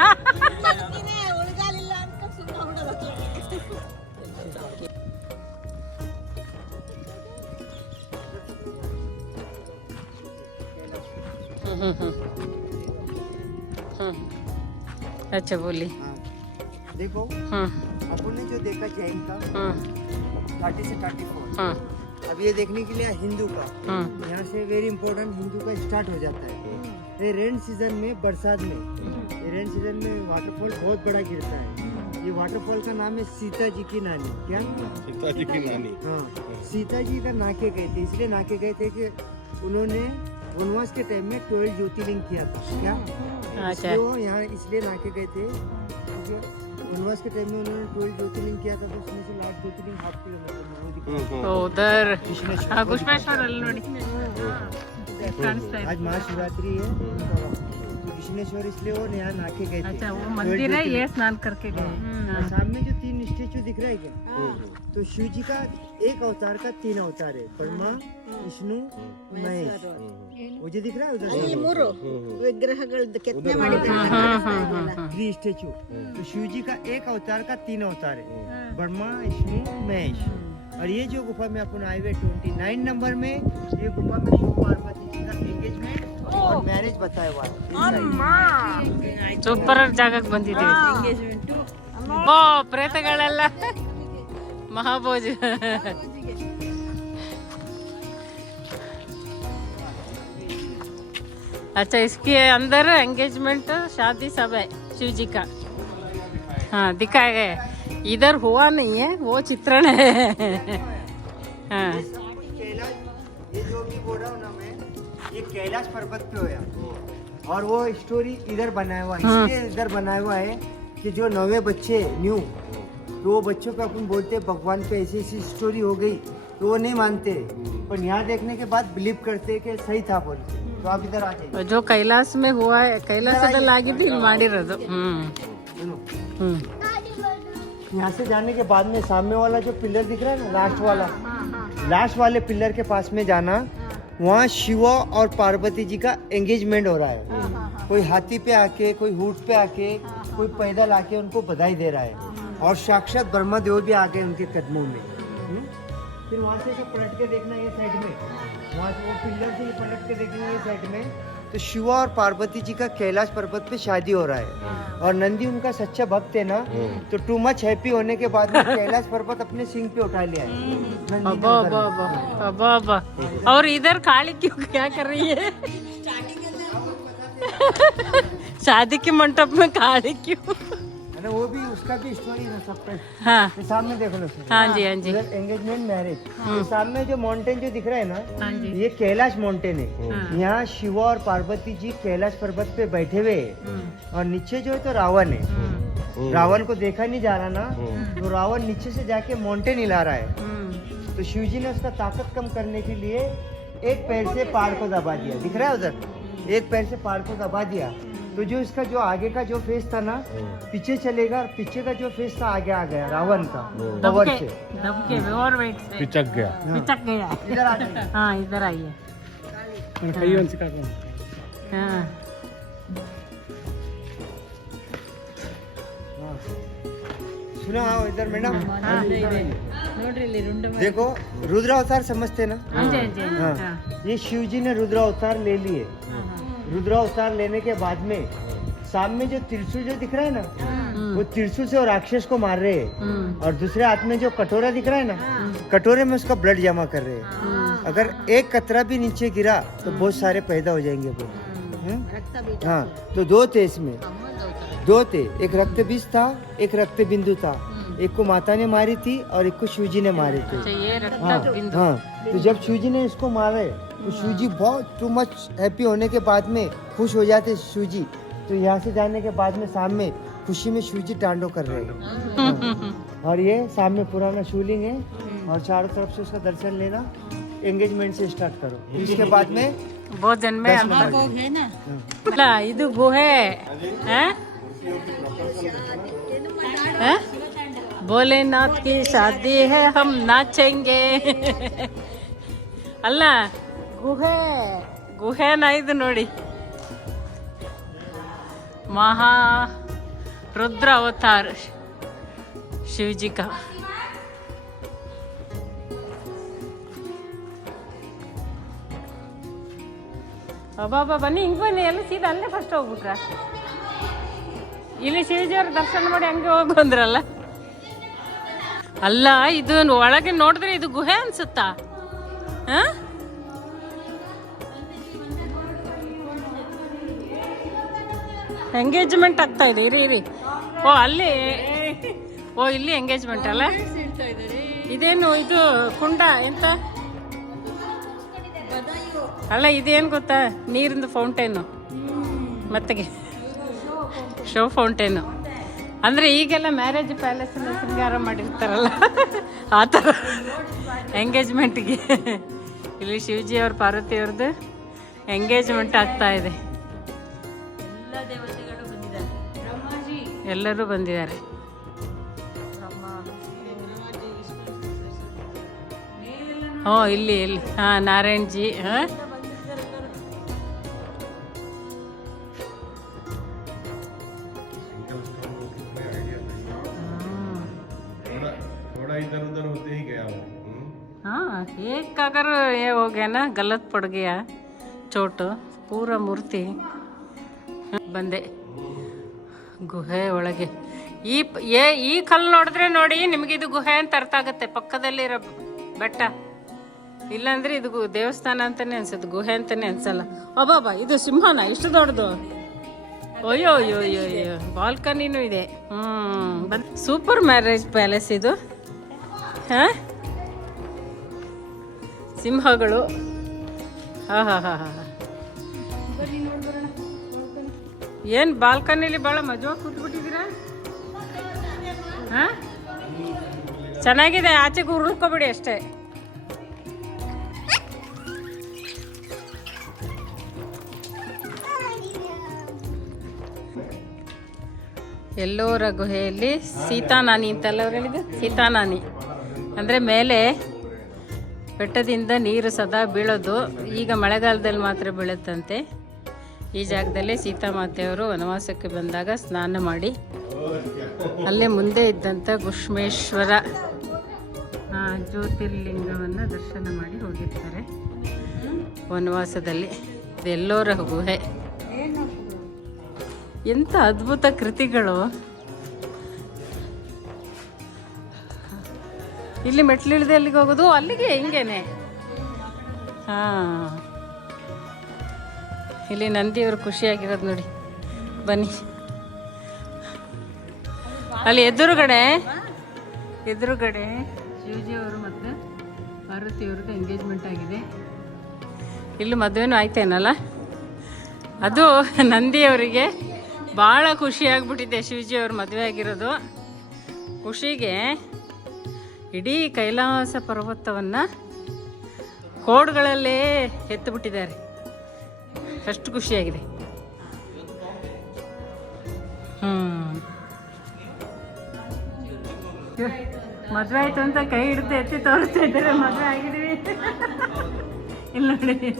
ಉಳ್ಗಾಲಿಲ್ಲ ಅಂತ ಸುಮ್ಮನೆ अच्छा बोली. देखो अपन ने जो देखा जैन का 30 से 34, अब ये देखने के लिए हिंदू का, यहाँ से वेरी इंपॉर्टेंट हिंदू का स्टार्ट हो जाता है. ये रेन सीजन में, बरसात में, ये रेन सीजन में वाटरफॉल बहुत बड़ा गिरता है. ये वाटरफॉल का नाम है सीता जी की नानी. क्या? सीता जी की नानी. हाँ, सीता जी का नाके गए थे, इसलिए नाके गए थे कि उन्होंने वनवास के टाइम में 12 ज्योतिर्लिंग किया था. क्या? इसलिए वो यहाँ इसलिए नाके गए थे क्योंकि वनवास के टाइम में उन्होंने 12 ज्योतिर्लिंग किया था. तो उसमें से लास्ट ज्योतिर्लिंग 1/2 किलोमीटर में वो दिखा. उधर घुश्मेश्वर ಅಲ್ಲಿ ನೋಡಿ ಕಾಣಿಸ್ತಾ ಇದೆ. आज महाशिवरात्रि है. कृष्णेश्वर इसलिए वो यहाँ नाके गए थे. अच्छा वो मंदिर है, ये स्नान करके गए. और सामने जो 3 स्टेचू दिख रहा है क्या, तो शिव जी का एक अवतार का 3 अवतार है. ब्रह्मा, विष्णु, महेश. वो जो दिख रहा है उधर ಮೂರು ವಿಗ್ರಹಗಳದ್ದು ಕೆತ್ತನೆ ಮಾಡಿದ್ದಾರೆ 3 स्टेचू. तो शिव जी का एक अवतार का 3 अवतार है, ब्रह्मा, विष्णु, महेश. और ये जो गुफा में अपन आए हुए 29 नंबर में, ये गुफा में शिव पार्वती जी का एंगेजमेंट और मैरिज बताया हुआ है. ಸೂಪರ್ ಜಾಗಕ್ಕೆ ಬಂದಿದ್ದೀವಿ. ಓ ಪ್ರೇತಗಳೆಲ್ಲ ಮಹಾಭೋಜ. अच्छा इसके अंदर एंगेजमेंट शादी सब है शिव जी का. हाँ दिखाए गए. इधर हुआ नहीं है, वो चित्रण है. हाँ कैलाश, ये जो भी बोल रहा हूँ ना मैं, ये कैलाश पर्वत पे होया. और वो स्टोरी इधर बनाया हुआ है. इसलिए इधर बनाया हुआ है कि जो नवे बच्चे न्यू, तो वो बच्चों को अपन बोलते हैं भगवान पे ऐसी ऐसी स्टोरी हो गई, तो वो नहीं मानते, पर यहाँ देखने के बाद बिलीव करते कि सही था बोलते. तो आप इधर आ जाइए. जो कैलाश में हुआ है, कैलाशದಲ್ಲಿ ಆಗಿದ್ದು ಇಲ್ಲಿ ಮಾಡಿರೋದು. सुनो, ಹ್ಮ್ यहाँ से जाने के बाद में सामने वाला जो पिलर दिख रहा है ना, लास्ट वाला, लास्ट वाले पिलर के पास में जाना, वहाँ शिव और पार्वती जी का एंगेजमेंट हो रहा है. कोई हाथी पे आके, कोई ऊंट पे आके, कोई पैदल आके उनको बधाई दे रहा है. और साक्षात ब्रह्मा देव भी आ गए उनके कदमों में. फिर वहाँ से जो पलट के देखना ये साइड में, वहाँ से वो पिलर से पलट के देखना ये साइड में, तो शिव और पार्वती जी का कैलाश पर्वत पे शादी हो रहा है. और नंदी उनका सच्चा भक्त है ना, तो टू मच हैप्पी होने के बाद में कैलाश पर्वत अपने सिंग पे उठा लिया है. नंदी अब्बा अब्बा अब्बा अब्बा अब्बा. और इधर काली क्यों क्या कर रही है? शादी के मंडप में काली क्यों? है ना, वो भी उसका भी स्टोरी है सब पे. हाँ ये सामने देख लो सर. हाँ जी हाँ जी. Engagement marriage. सामने जो माउंटेन जो दिख रहा है ना, हाँ जी. ये कैलाश माउंटेन है. यहाँ शिव और पार्वती जी कैलाश पर्वत पे बैठे हुए हैं. और नीचे जो है तो रावण है. रावण को देखा नहीं जा रहा ना, तो रावण नीचे से जाके माउंटेन हिला रहा है. तो शिव जी ने उसका ताकत कम करने के लिए एक पैर से पहाड़ को दबा दिया. दिख रहा है उधर, एक पैर से पहाड़ को दबा दिया. तो जो इसका जो आगे का जो फेस था ना, पीछे चलेगा, और पीछे का जो फेस था आगे आ गया रावण का पावर से. दबके और वेट से पिचक गया. पिचक गया. इधर आ जाइए. हाँ इधर आइए. हाँ सुना हाँ, इधर मैडम ನೋಡ್ರಿ ಇಲ್ಲಿ ರುಂಡ देखो रुद्र अवतार समझते ना. हाँ जी हाँ जी. हाँ. ये शिव जी ने रुद्र अवतार ले लिए. रुद्र अवतार लेने के बाद में सामने जो त्रिशूल जो दिख रहा है ना, वो त्रिशूल से वो राक्षस को मार रहे हैं. और दूसरे हाथ में जो कटोरा दिख रहा है ना, कटोरे में उसका ब्लड जमा कर रहे हैं. अगर एक कतरा भी नीचे गिरा तो बहुत सारे पैदा हो जाएंगे वो. हाँ, तो 2 थे इसमें, 2 थे. एक रक्त बीज था, एक रक्त बिंदु था. एक को माता ने मारी थी और एक को शिव जी ने मारे थे. अच्छा ये रक्त हाँ, बिंदु. हाँ. तो जब शिव जी ने इसको मारे, तो शिव जी बहुत टू मच हैप्पी होने के बाद में खुश हो जाते शिव जी तो यहाँ से जाने के बाद में सामने खुशी में शिव जी तांडव कर रहे हैं। और ये सामने पुराना शिवलिंग है और चारों तरफ से उसका दर्शन लेना, एंगेजमेंट से स्टार्ट करो। इसके बाद में ಭೋಜನ್ ಮೇ ಅಲ್ಲ ಇದು ಗುಹೆ ಭೋಲೆನಾಥ್ ಕಿ ಶಾದಿ ಹೈ ಹಮ್ ನಾಚೆಂಗೆ ಅಲ್ಲ ಗುಹೆ ಗುಹೆನ ಇದು ನೋಡಿ ಮಹಾ रुद्र अवतार शिव जी का। ಅಬ್ಬಾ ಬನ್ನಿ ಹಿಂಗೆ ಬನ್ನಿ ಎಲ್ಲ ಸೀದಾ ಅಲ್ಲೇ ಫಸ್ಟ್ ಹೋಗ್ಬಿಟ್ರ ಇಲ್ಲಿ ಶಿವಜಿಯವ್ರ ದರ್ಶನ ಮಾಡಿ ಹಂಗೆ ಹೋಗಿ ಬಂದ್ರಲ್ಲ. ಅಲ್ಲ ಇದು ಒಳಗೆ ನೋಡಿದ್ರೆ ಇದು ಗುಹೆ ಅನ್ಸುತ್ತಾ? ಎಂಗೇಜ್ಮೆಂಟ್ ಆಗ್ತಾ ಇದೆ. ಇರಿ ಓ ಅಲ್ಲಿ ಓ ಇಲ್ಲಿ ಎಂಗೇಜ್ಮೆಂಟ್ ಅಲ್ಲ. ಇದೇನು ಇದು ಕುಂಡ ಎಂತ ಅಲ್ಲ, ಇದೇನು ಗೊತ್ತಾ, ನೀರಿಂದು ಫೌಂಟೇನು ಮತ್ತೆಗೆ ಶೋ ಫೌಂಟೇನು. ಅಂದರೆ ಈಗೆಲ್ಲ ಮ್ಯಾರೇಜ್ ಪ್ಯಾಲೇಸನ್ನು ಶೃಂಗಾರ ಮಾಡಿರ್ತಾರಲ್ಲ ಆ ಥರ ಎಂಗೇಜ್ಮೆಂಟ್ಗೆ ಇಲ್ಲಿ ಶಿವಜಿ ಅವ್ರ ಪಾರ್ವತಿಯವ್ರದ್ದು ಎಂಗೇಜ್ಮೆಂಟ್ ಆಗ್ತಾ ಇದೆ. ಎಲ್ಲರೂ ಬಂದಿದ್ದಾರೆ. ಓ ಇಲ್ಲಿ ಹಾಂ ನಾರಾಯಣ್ ಜಿ. ಹಾಂ हाँ एक अगर ये हो गया ना, गलत पड़ गया चोट, पूरा मूर्ति ಬಂದೆ ಗುಹೆ ಒಳಗೆ. ಈ ಕಲ್ಲು ನೋಡಿದ್ರೆ ನೋಡಿ ನಿಮಗೆ ಇದು ಗುಹೆ ಅಂತ ಅರ್ಥ ಆಗುತ್ತೆ, ಪಕ್ಕದಲ್ಲಿರೋ ಬೆಟ್ಟ. ಇಲ್ಲಾಂದ್ರೆ ಇದು ದೇವಸ್ಥಾನ ಅಂತಾನೆ ಅನ್ಸುತ್ತೆ, ಗುಹೆ ಅಂತಾನೆ ಅನ್ಸಲ್ಲ. ಅಬ್ಬಾಬಾ ಇದು ಸಿಂಹನ ಇಷ್ಟು ದೊಡ್ಡದು. ಅಯ್ಯೋ ಅಯ್ಯೋ ಅಯ್ಯೋ ಅಯ್ಯೋ, ಬಾಲ್ಕನಿನೂ ಇದೆ. ಸೂಪರ್ ಮ್ಯಾರೇಜ್ ಪ್ಯಾಲೇಸ್ ಇದು. ಹಾಂ ಸಿಂಹಗಳು. ಹಾ ಹಾ ಹಾ ಹಾ ಏನು ಬಾಲ್ಕನಿಲಿ ಭಾಳ ಮಜವಾಗಿ ಕೂತ್ಬಿಟ್ಟಿದ್ದೀರಾ? ಹಾಂ ಚೆನ್ನಾಗಿದೆ, ಆಚೆಗೆ ಉರುಳ್ಕೊಬಿಡಿ ಅಷ್ಟೇ. ಎಲ್ಲೋರ ಗುಹೆಯಲ್ಲಿ ಸೀತಾನಾನಿ ಅಂತೆಲ್ಲ ಅವ್ರು ಹೇಳಿದ್ದು. ಸೀತಾನಾನಿ ಅಂದರೆ ಮೇಲೆ ಬೆಟ್ಟದಿಂದ ನೀರು ಸದಾ ಬೀಳೋದು. ಈಗ ಮಳೆಗಾಲದಲ್ಲಿ ಮಾತ್ರ ಬೀಳುತ್ತಂತೆ. ಈ ಜಾಗದಲ್ಲಿ ಸೀತಾಮಾತೆಯವರು ವನವಾಸಕ್ಕೆ ಬಂದಾಗ ಸ್ನಾನ ಮಾಡಿ ಅಲ್ಲೇ ಮುಂದೆ ಇದ್ದಂಥ ಗುಷ್ಮೇಶ್ವರ ಜ್ಯೋತಿರ್ಲಿಂಗವನ್ನು ದರ್ಶನ ಮಾಡಿ ಹೋಗಿರ್ತಾರೆ ವನವಾಸದಲ್ಲಿ. ಇದೆಲ್ಲೋರ ಗುಹೆ. ಎಂಥ ಅದ್ಭುತ ಕೃತಿಗಳು. ಇಲ್ಲಿ ಮೆಟ್ಲಿಳಿದು ಅಲ್ಲಿಗೆ ಹೋಗೋದು, ಅಲ್ಲಿಗೆ ಹಿಂಗೇನೆ. ಹಾಂ ಇಲ್ಲಿ ನಂದಿಯವರು ಖುಷಿಯಾಗಿರೋದು ನೋಡಿ. ಬನ್ನಿ ಅಲ್ಲಿ ಎದುರುಗಡೆ ಶಿವಜಿಯವರು ಮತ್ತು ಪಾರ್ವತಿಯವ್ರದ್ದು ಎಂಗೇಜ್ಮೆಂಟ್ ಆಗಿದೆ. ಇಲ್ಲಿ ಮದುವೆನೂ ಆಯ್ತೇನಲ್ಲ. ಅದು ನಂದಿಯವರಿಗೆ ಭಾಳ ಖುಷಿಯಾಗ್ಬಿಟ್ಟಿದೆ ಶಿವಜಿಯವ್ರ ಮದುವೆ ಆಗಿರೋದು. ಖುಷಿಗೆ ಇಡೀ ಕೈಲಾಸ ಪರ್ವತವನ್ನು ಕೋಡ್ಗಳಲ್ಲೇ ಎತ್ತಿಬಿಟ್ಟಿದ್ದಾರೆ, ಅಷ್ಟು ಖುಷಿಯಾಗಿದೆ. ಮದುವೆ ಆಯ್ತು ಅಂತ ಕೈ ಹಿಡಿದು ಎತ್ತಿ ತೋರಿಸ್ತಾ ಇದ್ದಾರೆ. ಮದುವೆ ಆಗಿದ್ದೀವಿ ಇಲ್ಲ ನೋಡಿ.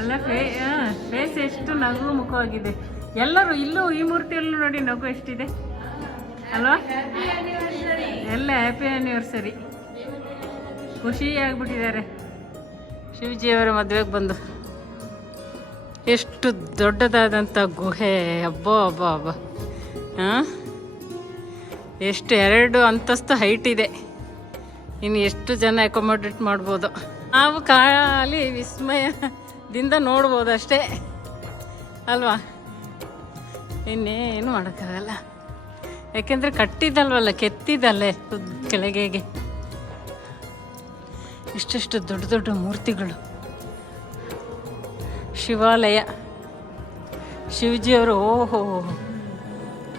ಎಲ್ಲ ಫೇಸ್ ಎಷ್ಟು ನಗು ಮುಖವಾಗಿದೆ. ಎಲ್ಲರೂ ಇಲ್ಲೂ ಈ ಮೂರ್ತಿಯಲ್ಲೂ ನೋಡಿ ನಗು ಎಷ್ಟಿದೆ ಅಲ್ವಾ? ಎಲ್ಲ ಹ್ಯಾಪಿ ಆ್ಯನಿವರ್ಸರಿ. ಖುಷಿಯಾಗ್ಬಿಟ್ಟಿದ್ದಾರೆ ಶಿವಜಿಯವರ ಮದುವೆಗೆ ಬಂದು. ಎಷ್ಟು ದೊಡ್ಡದಾದಂಥ ಗುಹೆ. ಅಬ್ಬೋ ಅಬ್ಬ ಅಬ್ಬ. ಹಾಂ ಎಷ್ಟು 2 ಅಂತಸ್ತು ಹೈಟ್ ಇದೆ. ಇನ್ನು ಎಷ್ಟು ಜನ ಅಕೊಮೊಡೇಟ್ ಮಾಡ್ಬೋದು. ನಾವು ಖಾಲಿ ವಿಸ್ಮಯದಿಂದ ನೋಡ್ಬೋದು ಅಷ್ಟೇ ಅಲ್ವಾ? ಇನ್ನೇನು ಮಾಡೋಕ್ಕಾಗಲ್ಲ. ಯಾಕೆಂದರೆ ಕಟ್ಟಿದ್ದಲ್ವಲ್ಲ, ಕೆತ್ತಿದ್ದಲ್ಲೇ ಕೆಳಗೆಗೆ. ಇಷ್ಟೆಷ್ಟು ದೊಡ್ಡ ದೊಡ್ಡ ಮೂರ್ತಿಗಳು. ಶಿವಾಲಯ. ಶಿವಜಿಯವರು ಓಹೋ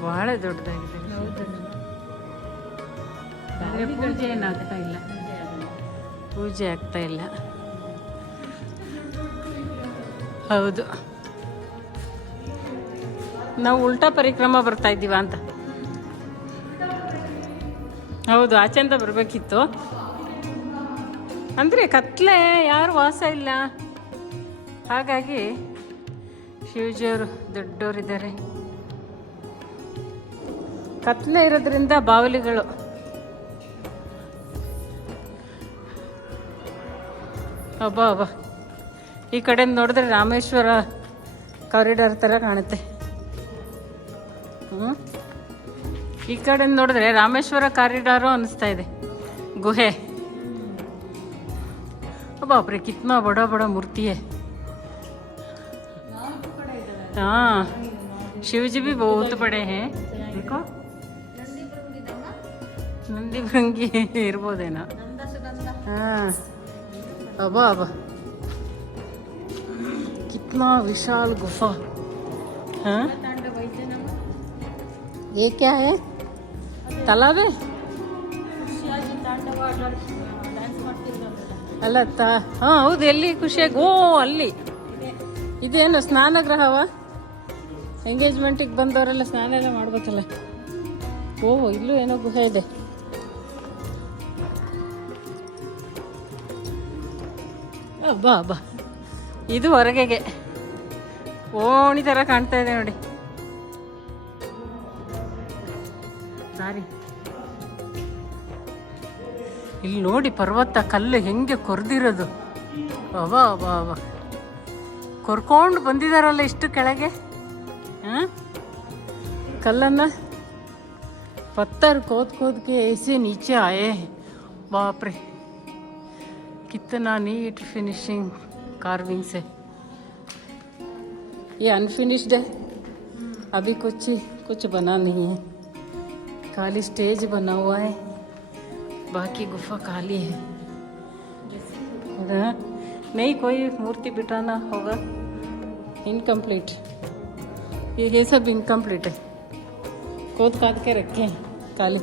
ಭಾಳ ದೊಡ್ಡದಾಗಿದೆ. ಆದರೆ ಪೂಜೆ ಏನಾಗ್ತಾ ಇಲ್ಲ, ಪೂಜೆ ಆಗ್ತಾ ಇಲ್ಲ. ಹೌದು, ನಾವು ಉಲ್ಟಾ ಪರಿಕ್ರಮ ಬರ್ತಾ ಇದ್ದೀವ ಅಂತ. ಹೌದು, ಆಚೆಂದ ಬರಬೇಕಿತ್ತು. ಅಂದರೆ ಕತ್ಲೆ, ಯಾರು ವಾಸ ಇಲ್ಲ, ಹಾಗಾಗಿ ಶಿವಜಿಯವರು ದೊಡ್ಡವರಿದ್ದಾರೆ. ಕತ್ಲೆ ಇರೋದ್ರಿಂದ ಬಾವಲಿಗಳು. ಅಬ್ಬಾ ಅಬ್ಬಾ, ಈ ಕಡೆಯಿಂದ ನೋಡಿದ್ರೆ ರಾಮೇಶ್ವರ ಕಾರಿಡಾರ್ ಥರ ಕಾಣುತ್ತೆ. ಈ ಕಡೆಯಿಂದ ನೋಡಿದ್ರೆ ರಾಮೇಶ್ವರ ಕಾರಿಡಾರು ಅನ್ನಿಸ್ತಾ ಇದೆ. ಗುಹೆ. बाप रे कितना बड़ा बड़ा मूर्ति है. हाँ, शिव जी भी बहुत बड़े हैं. देखो नंदी भृंगी इर्बोदेना. हाँ अबा अबा कितना विशाल गुफा. हाँ ये क्या है? तालाब है? ಅಲ್ಲ ಹಾಂ ಹೌದು. ಎಲ್ಲಿ ಖುಷಿಯಾಗಿ? ಓ ಅಲ್ಲಿ ಇದೇನು ಸ್ನಾನಗೃಹವ? ಎಂಗೇಜ್ಮೆಂಟಿಗೆ ಬಂದವರೆಲ್ಲ ಸ್ನಾನ ಎಲ್ಲ ಮಾಡ್ಬೇಕಲ್ಲ. ಓ ಇಲ್ಲೂ ಏನೋ ಗುಹೆ ಇದೆ. ಅಬ್ಬಾ ಅಬ್ಬಾ, ಇದು ಹೊರಗೆಗೆ ಓಣಿ ಥರ ಕಾಣ್ತಾ ಇದೆ ನೋಡಿ. ಸಾರಿ, ಇಲ್ಲಿ ನೋಡಿ ಪರ್ವತ ಕಲ್ಲು ಹೆಂಗೆ ಕೊರ್ದಿರೋದು. ಅವಾ ಅವಾ ಅವ ಕೊರ್ಕೊಂಡು ಬಂದಿದಾರಲ್ಲ ಇಷ್ಟು ಕೆಳಗೆ. ಕಲ್ಲನ್ನು ಪತ್ಥರ್ खोद खोद के ऐसे नीचे आए. बाप रे कितना नीट फिनिशिंग कार्विंग से. ये अनफिनिश्ड है, अभी कुछ बना नहीं है, खाली स्टेज बना हुआ है, बाकी गुफा खाली है. नहीं कोई मूर्ति बिठाना होगा. इनकम्प्लीट, ये सब इनकम्प्लीट है, खोद काट के रखे हैं खाली.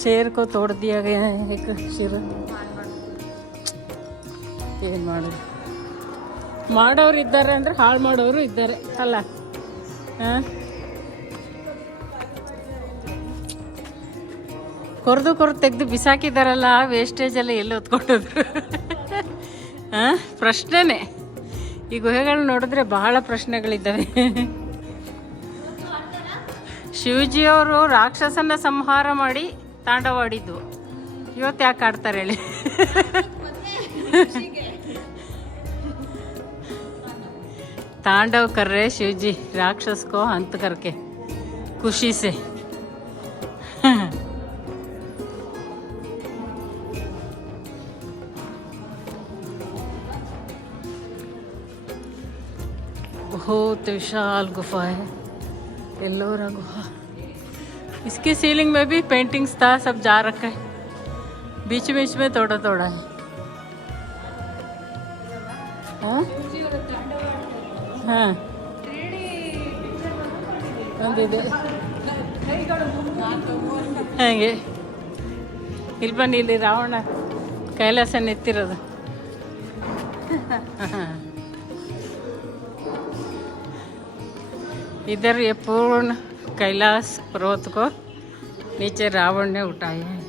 शेर को तोड़ दिया गया है. एक शेर ಏನು ಮಾಡೋದು? ಮಾಡೋರು ಇದ್ದಾರೆ ಅಂದರೆ ಹಾಳು ಮಾಡೋರು ಇದ್ದಾರೆ ಅಲ್ಲ. ಹಾಂ, ಕೊರೆದು ತೆಗೆದು ಬಿಸಾಕಿದಾರಲ್ಲ, ವೇಸ್ಟೇಜೆಲ್ಲ ಎಲ್ಲಿ ಹೊತ್ಕೊಂಡೋದ್ರು. ಪ್ರಶ್ನೆನೇ. ಈ ಗುಹೆಗಳು ನೋಡಿದ್ರೆ ಬಹಳ ಪ್ರಶ್ನೆಗಳಿದ್ದಾವೆ. ಶಿವಜಿಯವರು ರಾಕ್ಷಸನ್ನ ಸಂಹಾರ ಮಾಡಿ ತಾಂಡವಾಡಿದ್ದು. ಇವತ್ತು ಯಾಕೆ ಆಡ್ತಾರೆ ಹೇಳಿ? तांडव कर रहे शिव जी, राक्षस को अंत करके खुशी से. बहुत विशाल गुफा है, एलोरा गुफा. इसकी सीलिंग में भी पेंटिंग्स था, सब जा रखा है, बीच बीच में थोड़ा थोड़ा है. हाँ हाँ ಒಂದಿದೆ ಹಾಗೆ. ಇಲ್ಲಿ ಬನ್ನಿ, ಇಲ್ಲಿ ರಾವಣ ಕೈಲಾಸ ನೆತ್ತಿರೋದು. इधर ये पूर्ण कैलाश पर्वत को नीचे रावण ने उठाया है.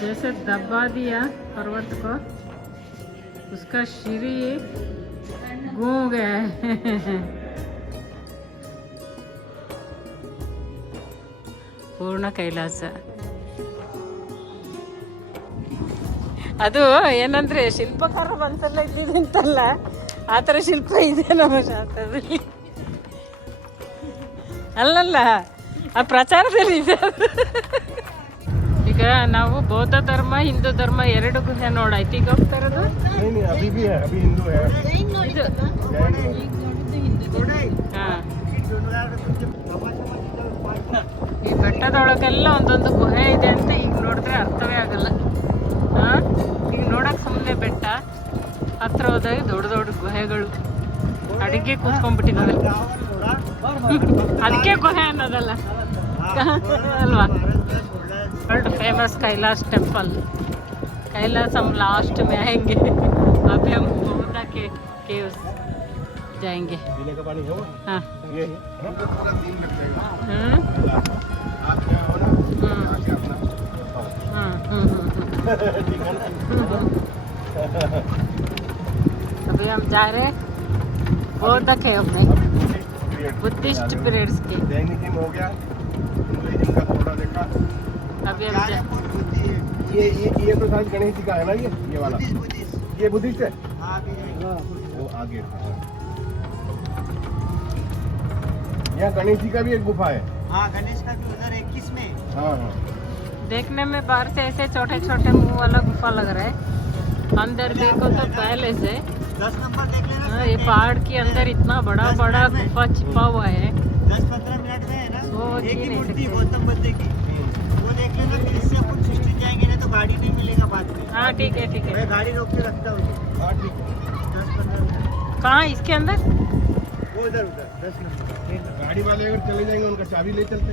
जैसे दबा दिया पर्वत को, उसका श्री गूं गया है. पूर्ण कैलास. ಅದು ಏನಂದ್ರೆ ಶಿಲ್ಪಕಾರ ಒಂದ್ಸಲ ಇದ್ದಿದ್ದಂತಲ್ಲ, ಆ ಥರ ಶಿಲ್ಪ ಇದೆ ನಮ್ಮ ಶಾಸ್ತ್ರದಲ್ಲಿ. ಅಲ್ಲಲ್ಲ, ಆ ಪ್ರಚಾರದಲ್ಲಿ ಇದೆ. ಈಗ ನಾವು ಬೌದ್ಧ ಧರ್ಮ, ಹಿಂದೂ ಧರ್ಮ ಎರಡು ಗುಹೆ ನೋಡಾಯ್ತು. ಈಗ ಹೋಗ್ತಾ ಇರೋದು ಹಾಂ. ಈ ಬೆಟ್ಟದೊಳಗೆಲ್ಲ ಒಂದೊಂದು ಗುಹೆ ಇದೆ ಅಂತ ಈಗ ನೋಡಿದ್ರೆ ಅರ್ಥವೇ ಆಗಲ್ಲ. ಈಗ ನೋಡಕ್ ಸುಮ್ಮನೆ ಬೆಟ್ಟ, ಹತ್ರ ಹೋದಾಗ ದೊಡ್ಡ ದೊಡ್ಡ ಗುಹೆಗಳು. ಅಡಿಗೆ ಕೂತ್ಕೊಂಡ್ಬಿಟ್ಟಿದ್ದಾವೆ, ಅದಕ್ಕೆ ಗುಹೆ ಅನ್ನೋದಲ್ಲ ಅಲ್ವಾ. World famous Kailash temple, Kailash हम लास्ट में आएंगे, अभी हम गोदा के केव्स जाएंगे. पीने का पानी है वो? हाँ. ये है पूरा दिन लग जाएगा. आप क्या हो ना आके अपना ठीक है ना. अभी हम जा रहे हैं गोदा केव में, बुद्धिस्ट पीरियड्स के. जैनिज्म हो गया, हिंदुइज्म का थोड़ा देखा. अभी हम ये तो शायद गणेश जी का है ना, ये वाला ये बुद्धिस्ट है. वो आगे यहाँ गणेश जी का भी एक गुफा है. हाँ, गणेश का भी उधर 21 में. हाँ हाँ. देखने में बाहर से ऐसे छोटे छोटे मुंह वाला गुफा लग रहा है, अंदर देखो तो पैलेस है. 10 नंबर देख लेना. ये पहाड़ के अंदर इतना बड़ा बड़ा गुफा छिपा हुआ है, 10-15 मिनट में है ना. सोच एक ही ही नहीं मूर्ति सकते. गौतम बुद्ध की, वो देख लेना. फिर इससे अपन सृष्टि जाएंगे ना तो गाड़ी नहीं मिलेगा बाद में. हाँ ठीक है ठीक है. मैं गाड़ी रोक के रखता हूँ. हाँ ठीक है. 10-15 मिनट. कहाँ इसके अंदर? वो उधर 10 नंबर. गाड़ी वाले अगर चले जाएंगे उनका चाबी ले चलते.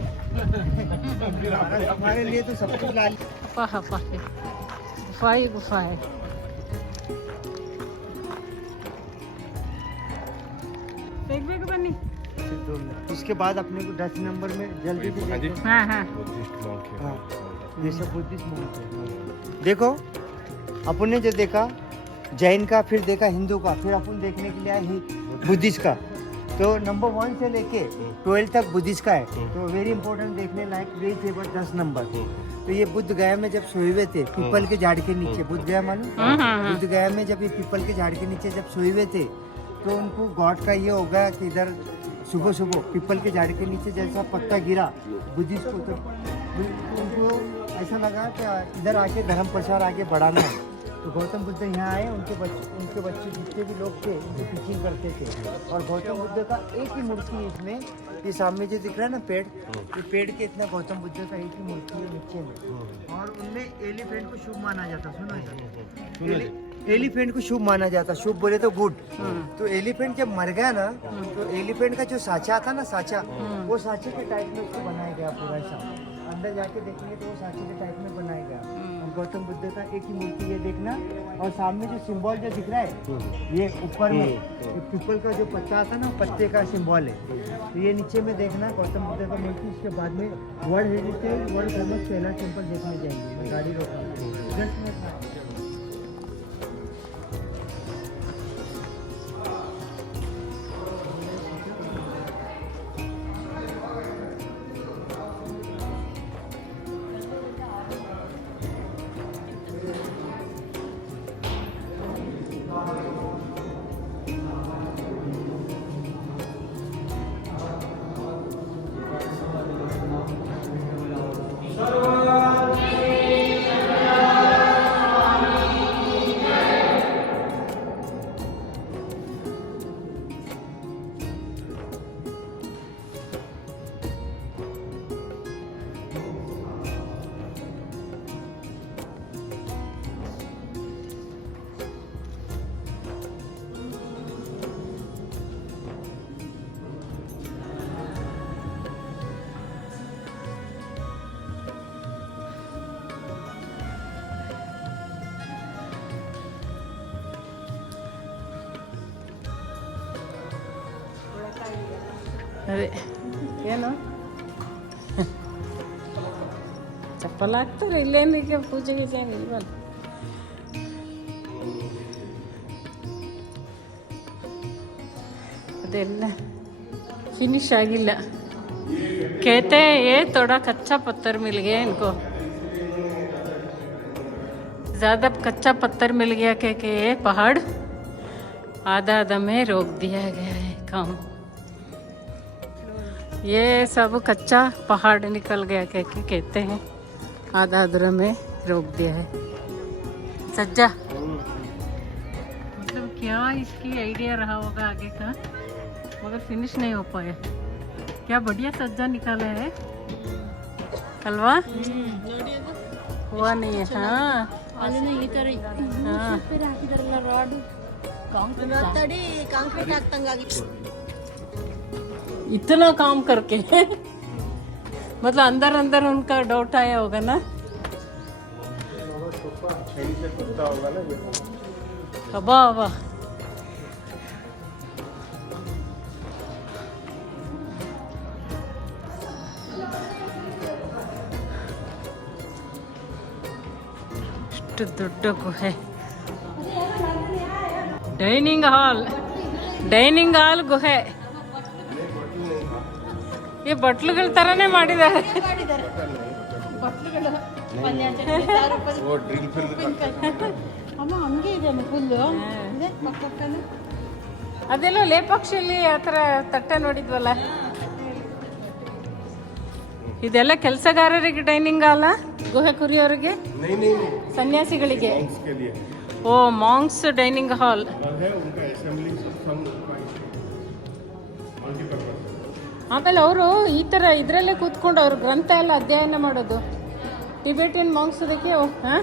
फिर हमारे लिए तो सब कुछ लाल. गुफा हफा है, गुफा ही गुफा है. देख देख बनी. उसके बाद अपने को 10 नंबर में जल्दी से हाँ जी. देखो. हाँ हाँ. बुद्धिस्ट मॉन्क है. हाँ, ये सब बुद्धिस्ट monk है. देखो अपन ने जो देखा जैन का, फिर देखा हिंदू का, फिर अपन देखने के लिए आए बुद्धिस्ट का. तो नंबर 1 से लेके 12 तक बुद्धिस्ट का है. तो वेरी इंपॉर्टेंट देखने लायक वेरी फेवरेट 10 नंबर. तो ये बुद्ध गया में जब सोए हुए थे पीपल के झाड़ के नीचे, बुद्ध गया मालूम, बुद्ध गया में जब ये पीपल के झाड़ के नीचे जब सोए हुए थे तो उनको गॉड का ये हो गया कि इधर सुबह सुबह पीपल के झाड़ के नीचे जैसा पत्ता गिरा बुद्धिस्ट को, तो उनको ऐसा लगा कि इधर आके धर्म प्रचार आगे बढ़ाना है. तो गौतम बुद्ध यहाँ आए, उनके बच्चे जितने भी लोग थे उनकी टीचिंग करते थे. और गौतम बुद्ध का एक ही मूर्ति है इसमें, ये सामने जो दिख रहा है ना पेड़, ये पेड़ के इतना गौतम बुद्ध का एक ही मूर्ति है नीचे में. और उनमें एलिफेंट को शुभ माना जाता. सुना एलिफेंट को शुभ माना जाता. शुभ बोले तो गुड. तो एलिफेंट जब मर गया ना, तो एलिफेंट का जो साचा था ना, साचा, वो साचे के टाइप में उसको बनाया गया पूरा. ऐसा अंदर जाके देखेंगे तो वो साचे के टाइप में बनाया गया. और गौतम बुद्ध का एक ही मूर्ति है देखना. और सामने जो सिंबल जो दिख रहा है ये ऊपर में पीपल का जो पत्ता आता ना, पत्ते का सिंबल है. तो ये नीचे में देखना गौतम बुद्ध का मूर्ति. इसके बाद में world heritage world famous Kailash temple देखने जाएंगे. मैं गाड़ी रोका 10 मिनट. ಅದೇ ಏನು ಚಪ್ಪಲ್ ಹಾಕ್ತಾರೆ ಇಲ್ಲೇನಿಗೆ ಪೂಜೆ ಗೀಜೆ ಇಲ್ವಲ್ಲ. ಅದೆಲ್ಲ ಫಿನಿಶ್ ಆಗಿಲ್ಲ. कहते हैं ये थोड़ा कच्चा पत्थर मिल गया इनको, ज़्यादा कच्चा पत्थर मिल गया कि ये पहाड़ आधा आधा में रोक दिया गया है काम. ये सब कच्चा पहाड़ निकल गया कह के कहते हैं, आधा अधूरा में रोक दिया है. सज्जा मतलब क्या इसकी आइडिया रहा होगा आगे का, मगर फिनिश नहीं हो पाया. क्या बढ़िया सज्जा निकाला है अल्वा हुआ नहीं है हाँ ಅಲ್ಲಿನ ಈ ತರ हाँ ಹಾಕಿದಾರಲ್ಲ ರಾಡ್ ತಡಿ ಕಾಂಕ್ರೀಟ್ ಹಾಕ್ತಂಗಾಗಿತ್ತು. इतना काम करके मतलब अंदर अंदर उनका डाउट आया होगा ना छेनी से कुत्ता होगा ना ये। हवा हवा ಇಷ್ಟು ದೊಡ್ಡ ಗುಹೆ ಡೈನಿಂಗ್ ಹಾಲ್ ಗುಹೆ ಈ ಬಟ್ಲುಗಳ ತರನೇ ಮಾಡಿದ್ದಾರೆ वो ड्रिल फिर ಅಮ್ಮ ಹಂಗೆ ಇದೆ ಫುಲ್ಲು ಅದೆಲ್ಲೋ ಲೇಪಾಕ್ಷಿಯಲ್ಲಿ ಆ ಥರ ತಟ್ಟೆ ನೋಡಿದ್ವಲ್ಲ ಇದೆಲ್ಲ ಕೆಲಸಗಾರರಿಗೆ ಡೈನಿಂಗ್ ಹಾಲ ಗುಹೆ ಕುರಿಯೋರಿಗೆ नहीं नहीं नहीं ಸನ್ಯಾಸಿಗಳಿಗೆ monks के लिए ಓ ಮಾಂಗ್ಸ್ ಡೈನಿಂಗ್ ಹಾಲ್ है उनका असेंबली संघ मल्टीपर्पज। ಆಮೇಲೆ ಅವರು ಈ ಥರ ಇದರಲ್ಲೇ ಕೂತ್ಕೊಂಡು ಅವ್ರ ಗ್ರಂಥ ಎಲ್ಲ ಅಧ್ಯಯನ ಮಾಡೋದು ಟಿಬೇಟಿಯನ್ ಮಾಂಗ್ಸ್ देखिए हाँ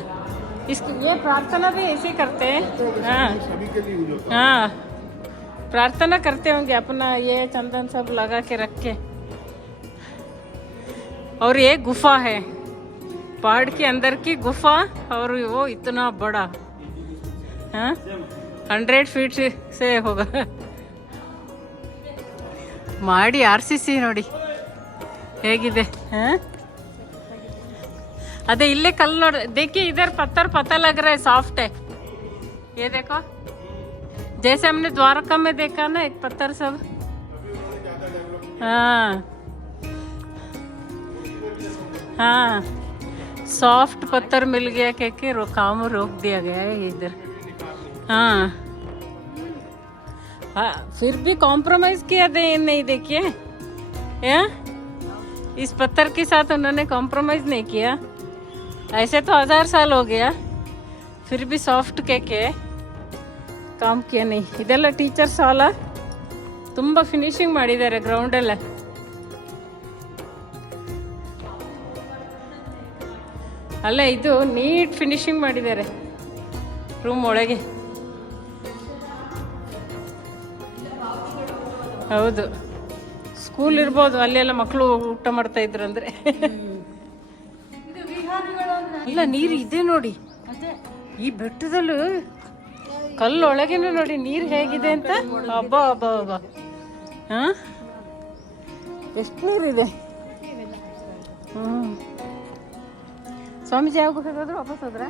इसके ये प्रार्थना भी ऐसे करते हैं हाँ सभी के लिए यूज होता हाँ प्रार्थना करते होंगे अपना ये चंदन सब लगा के रख के और ये गुफा है पहाड़ के अंदर की गुफा और वो इतना बड़ा हाँ 100 फीट से होगा ಮಾಡಿ RCC ನೋಡಿ ಹೇಗಿದೆ हाँ अरे इल्ले कल नोड़ देखिए इधर पत्थर पता लग रहा है सॉफ्ट है ये देखो जैसे हमने द्वारका में देखा ना एक पत्थर सब हाँ हाँ सॉफ्ट पत्थर मिल गया के काम रोक दिया गया है इधर हाँ हाँ फिर भी कॉम्प्रोमाइज किया दे नहीं देखिए या इस पत्थर के साथ उन्होंने कॉम्प्रोमाइज नहीं किया ऐसे तो 1000 साल हो गया फिर भी सॉफ्ट के काम किया नहीं ಇದೆಲ್ಲ ಟೀಚರ್ಸ್ ಹಾಲ ತುಂಬ ಫಿನಿಶಿಂಗ್ ಮಾಡಿದ್ದಾರೆ ಗ್ರೌಂಡ್ ಎಲ್ಲ ಅಲ್ಲ ಇದು ನೀಟ್ ಫಿನಿಶಿಂಗ್ ಮಾಡಿದ್ದಾರೆ ರೂಮ್ ಒಳಗೆ ಹೌದು ಸ್ಕೂಲ್ ಇರ್ಬೋದು ಅಲ್ಲೆಲ್ಲ ಮಕ್ಕಳು ಊಟ ಮಾಡ್ತಾ ಇದ್ರು ಅಂದ್ರೆ ಇಲ್ಲ ನೀರು ಇದೆ ನೋಡಿ ಈ ಬೆಟ್ಟದಲ್ಲೂ ಕಲ್ಲೊಳಗೇನು ನೋಡಿ ನೀರು ಹೇಗಿದೆ ಅಂತ ಹಬ್ಬ ಹಬ್ಬ ಹಬ್ಬ ಹಾ ಎಷ್ಟು ನೀರಿದೆ ಸ್ವಾಮೀಜಿ ಯಾವ ಗುಹೆಗೆ ಹೋದ್ರು ವಾಪಸ್ ಹೋದ್ರ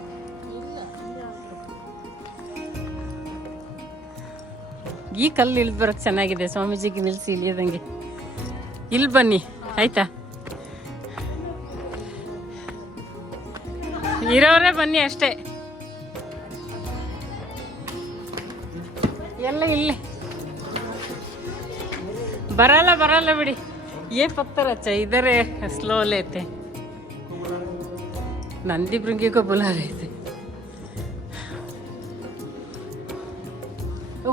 ಈ ಕಲ್ಲು ಇಳಿದು ಬರೋಕ್ಕೆ ಚೆನ್ನಾಗಿದೆ ಸ್ವಾಮೀಜಿಗೆ ನಿಲ್ಲಿಸಿ ಇಳಿಯೋದಂಗೆ ಇಲ್ಲಿ ಬನ್ನಿ ಆಯ್ತಾ ಇರೋರೇ ಬನ್ನಿ ಅಷ್ಟೇ ಎಲ್ಲ ಇಲ್ಲೇ ಬರಲ್ಲ ಬಿಡಿ ये पत्थर अच्छा इधर स्लो लेते नंदी भृंगी को बुला रहे थे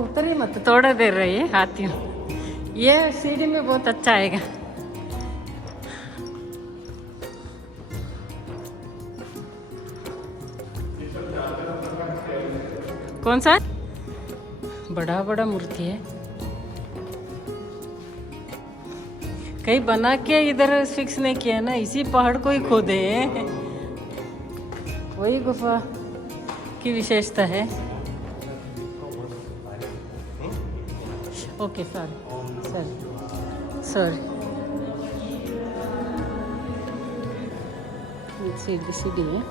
उतरी मत थोड़ा देर रही आती हूँ ये सीढ़ी में बहुत अच्छा आएगा कौन सा बड़ा बड़ा मूर्ति है कहीं बना के इधर फिक्स नहीं किया ना इसी पहाड़ को ही खोदे हैं वही गुफा की विशेषता है ओके सॉरी सीढ़ी है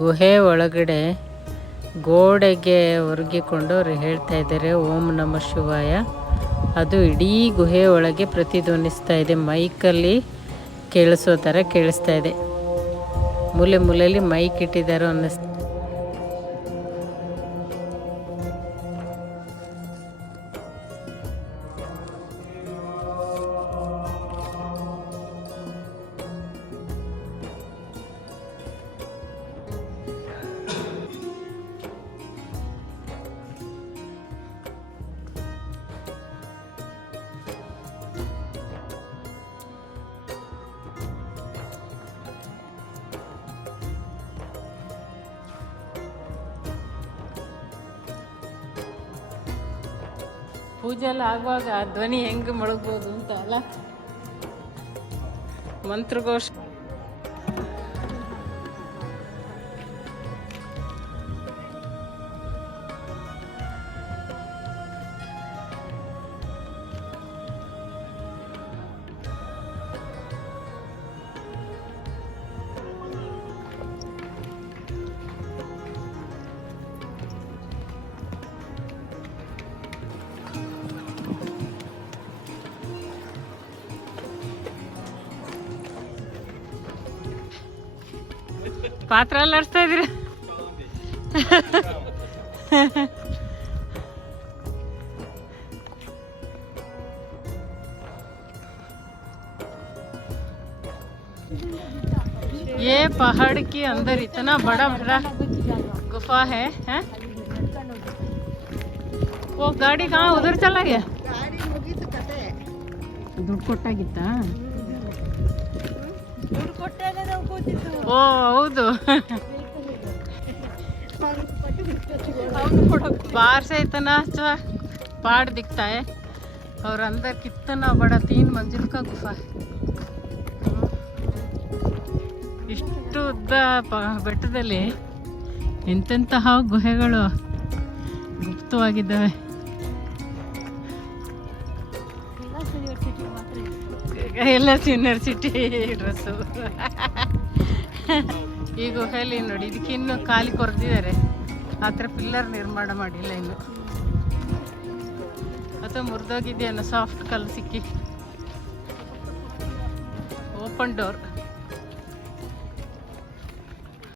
ಗುಹೆ ಒಳಗಡೆ ಗೋಡೆಗೆ ಒರಗಿಕೊಂಡು ಅವ್ರು ಹೇಳ್ತಾ ಇದ್ದಾರೆ ಓಂ ನಮಃ ಶಿವಾಯ. ಅದು ಇಡೀ ಗುಹೆ ಒಳಗೆ ಪ್ರತಿಧ್ವನಿಸ್ತಾ ಇದೆ, ಮೈಕಲ್ಲಿ ಕೇಳಿಸೋ ಥರ ಕೇಳಿಸ್ತಾ ಇದೆ. ಮೂಲೆ ಮೂಲೆಯಲ್ಲಿ ಮೈಕ್ ಇಟ್ಟಿದ್ದಾರೋ ಅನ್ನಿಸ್ತಾ. ಪೂಜೆ ಎಲ್ಲ ಆಗುವಾಗ ಧ್ವನಿ ಹೆಂಗೆ ಮೊಳಗ್ಬೋದು ಅಂತ ಅಲ್ಲ, ಮಂತ್ರಘೋಷ. ಪಾತ್ರ ಎಲ್ಲ ಆಡಿಸ್ತಾ ಇದ್ದೀರಾ? ये पहाड़ के अंदर इतना बड़ा बड़ा गुफा है, हैं? वो गाड़ी कहाँ उधर चला गया? ಗಾಡಿ ಮುಗೀತು ಕತೆ. ದುಡ್ಡು ಕೊಟ್ಟಾಗಿತ್ತ? ದುಡ್ಡು ಕೊಟ್ಟೇನೆ ನಾವು ಕೂತಿದ್ದು. ಓ ಹೌದು. बाहर से इतना अच्छा पहाड़ दिखता है और अंदर कितना बड़ा 3 मंजिल का गुफा है. ಇಷ್ಟು ಉದ್ದ ಬೆಟ್ಟದಲ್ಲಿ ಎಂತೆಂತಹ ಗುಹೆಗಳು ಗುಪ್ತವಾಗಿದ್ದಾವೆ. LS university dress. ಈ ಗುಹೆಯಲ್ಲಿ ನೋಡಿ, ಇದಕ್ಕೆ ಇನ್ನು ಖಾಲಿ ಕೊರೆದಿದ್ದಾರೆ, ಆ ಥರ ಪಿಲ್ಲರ್ ನಿರ್ಮಾಣ ಮಾಡಿಲ್ಲ ಇನ್ನು. ಅಥವಾ ಮುರಿದೋಗಿದೆಯೇನೋ, ಸಾಫ್ಟ್ ಕಲ್ಲು ಸಿಕ್ಕಿ. Open door.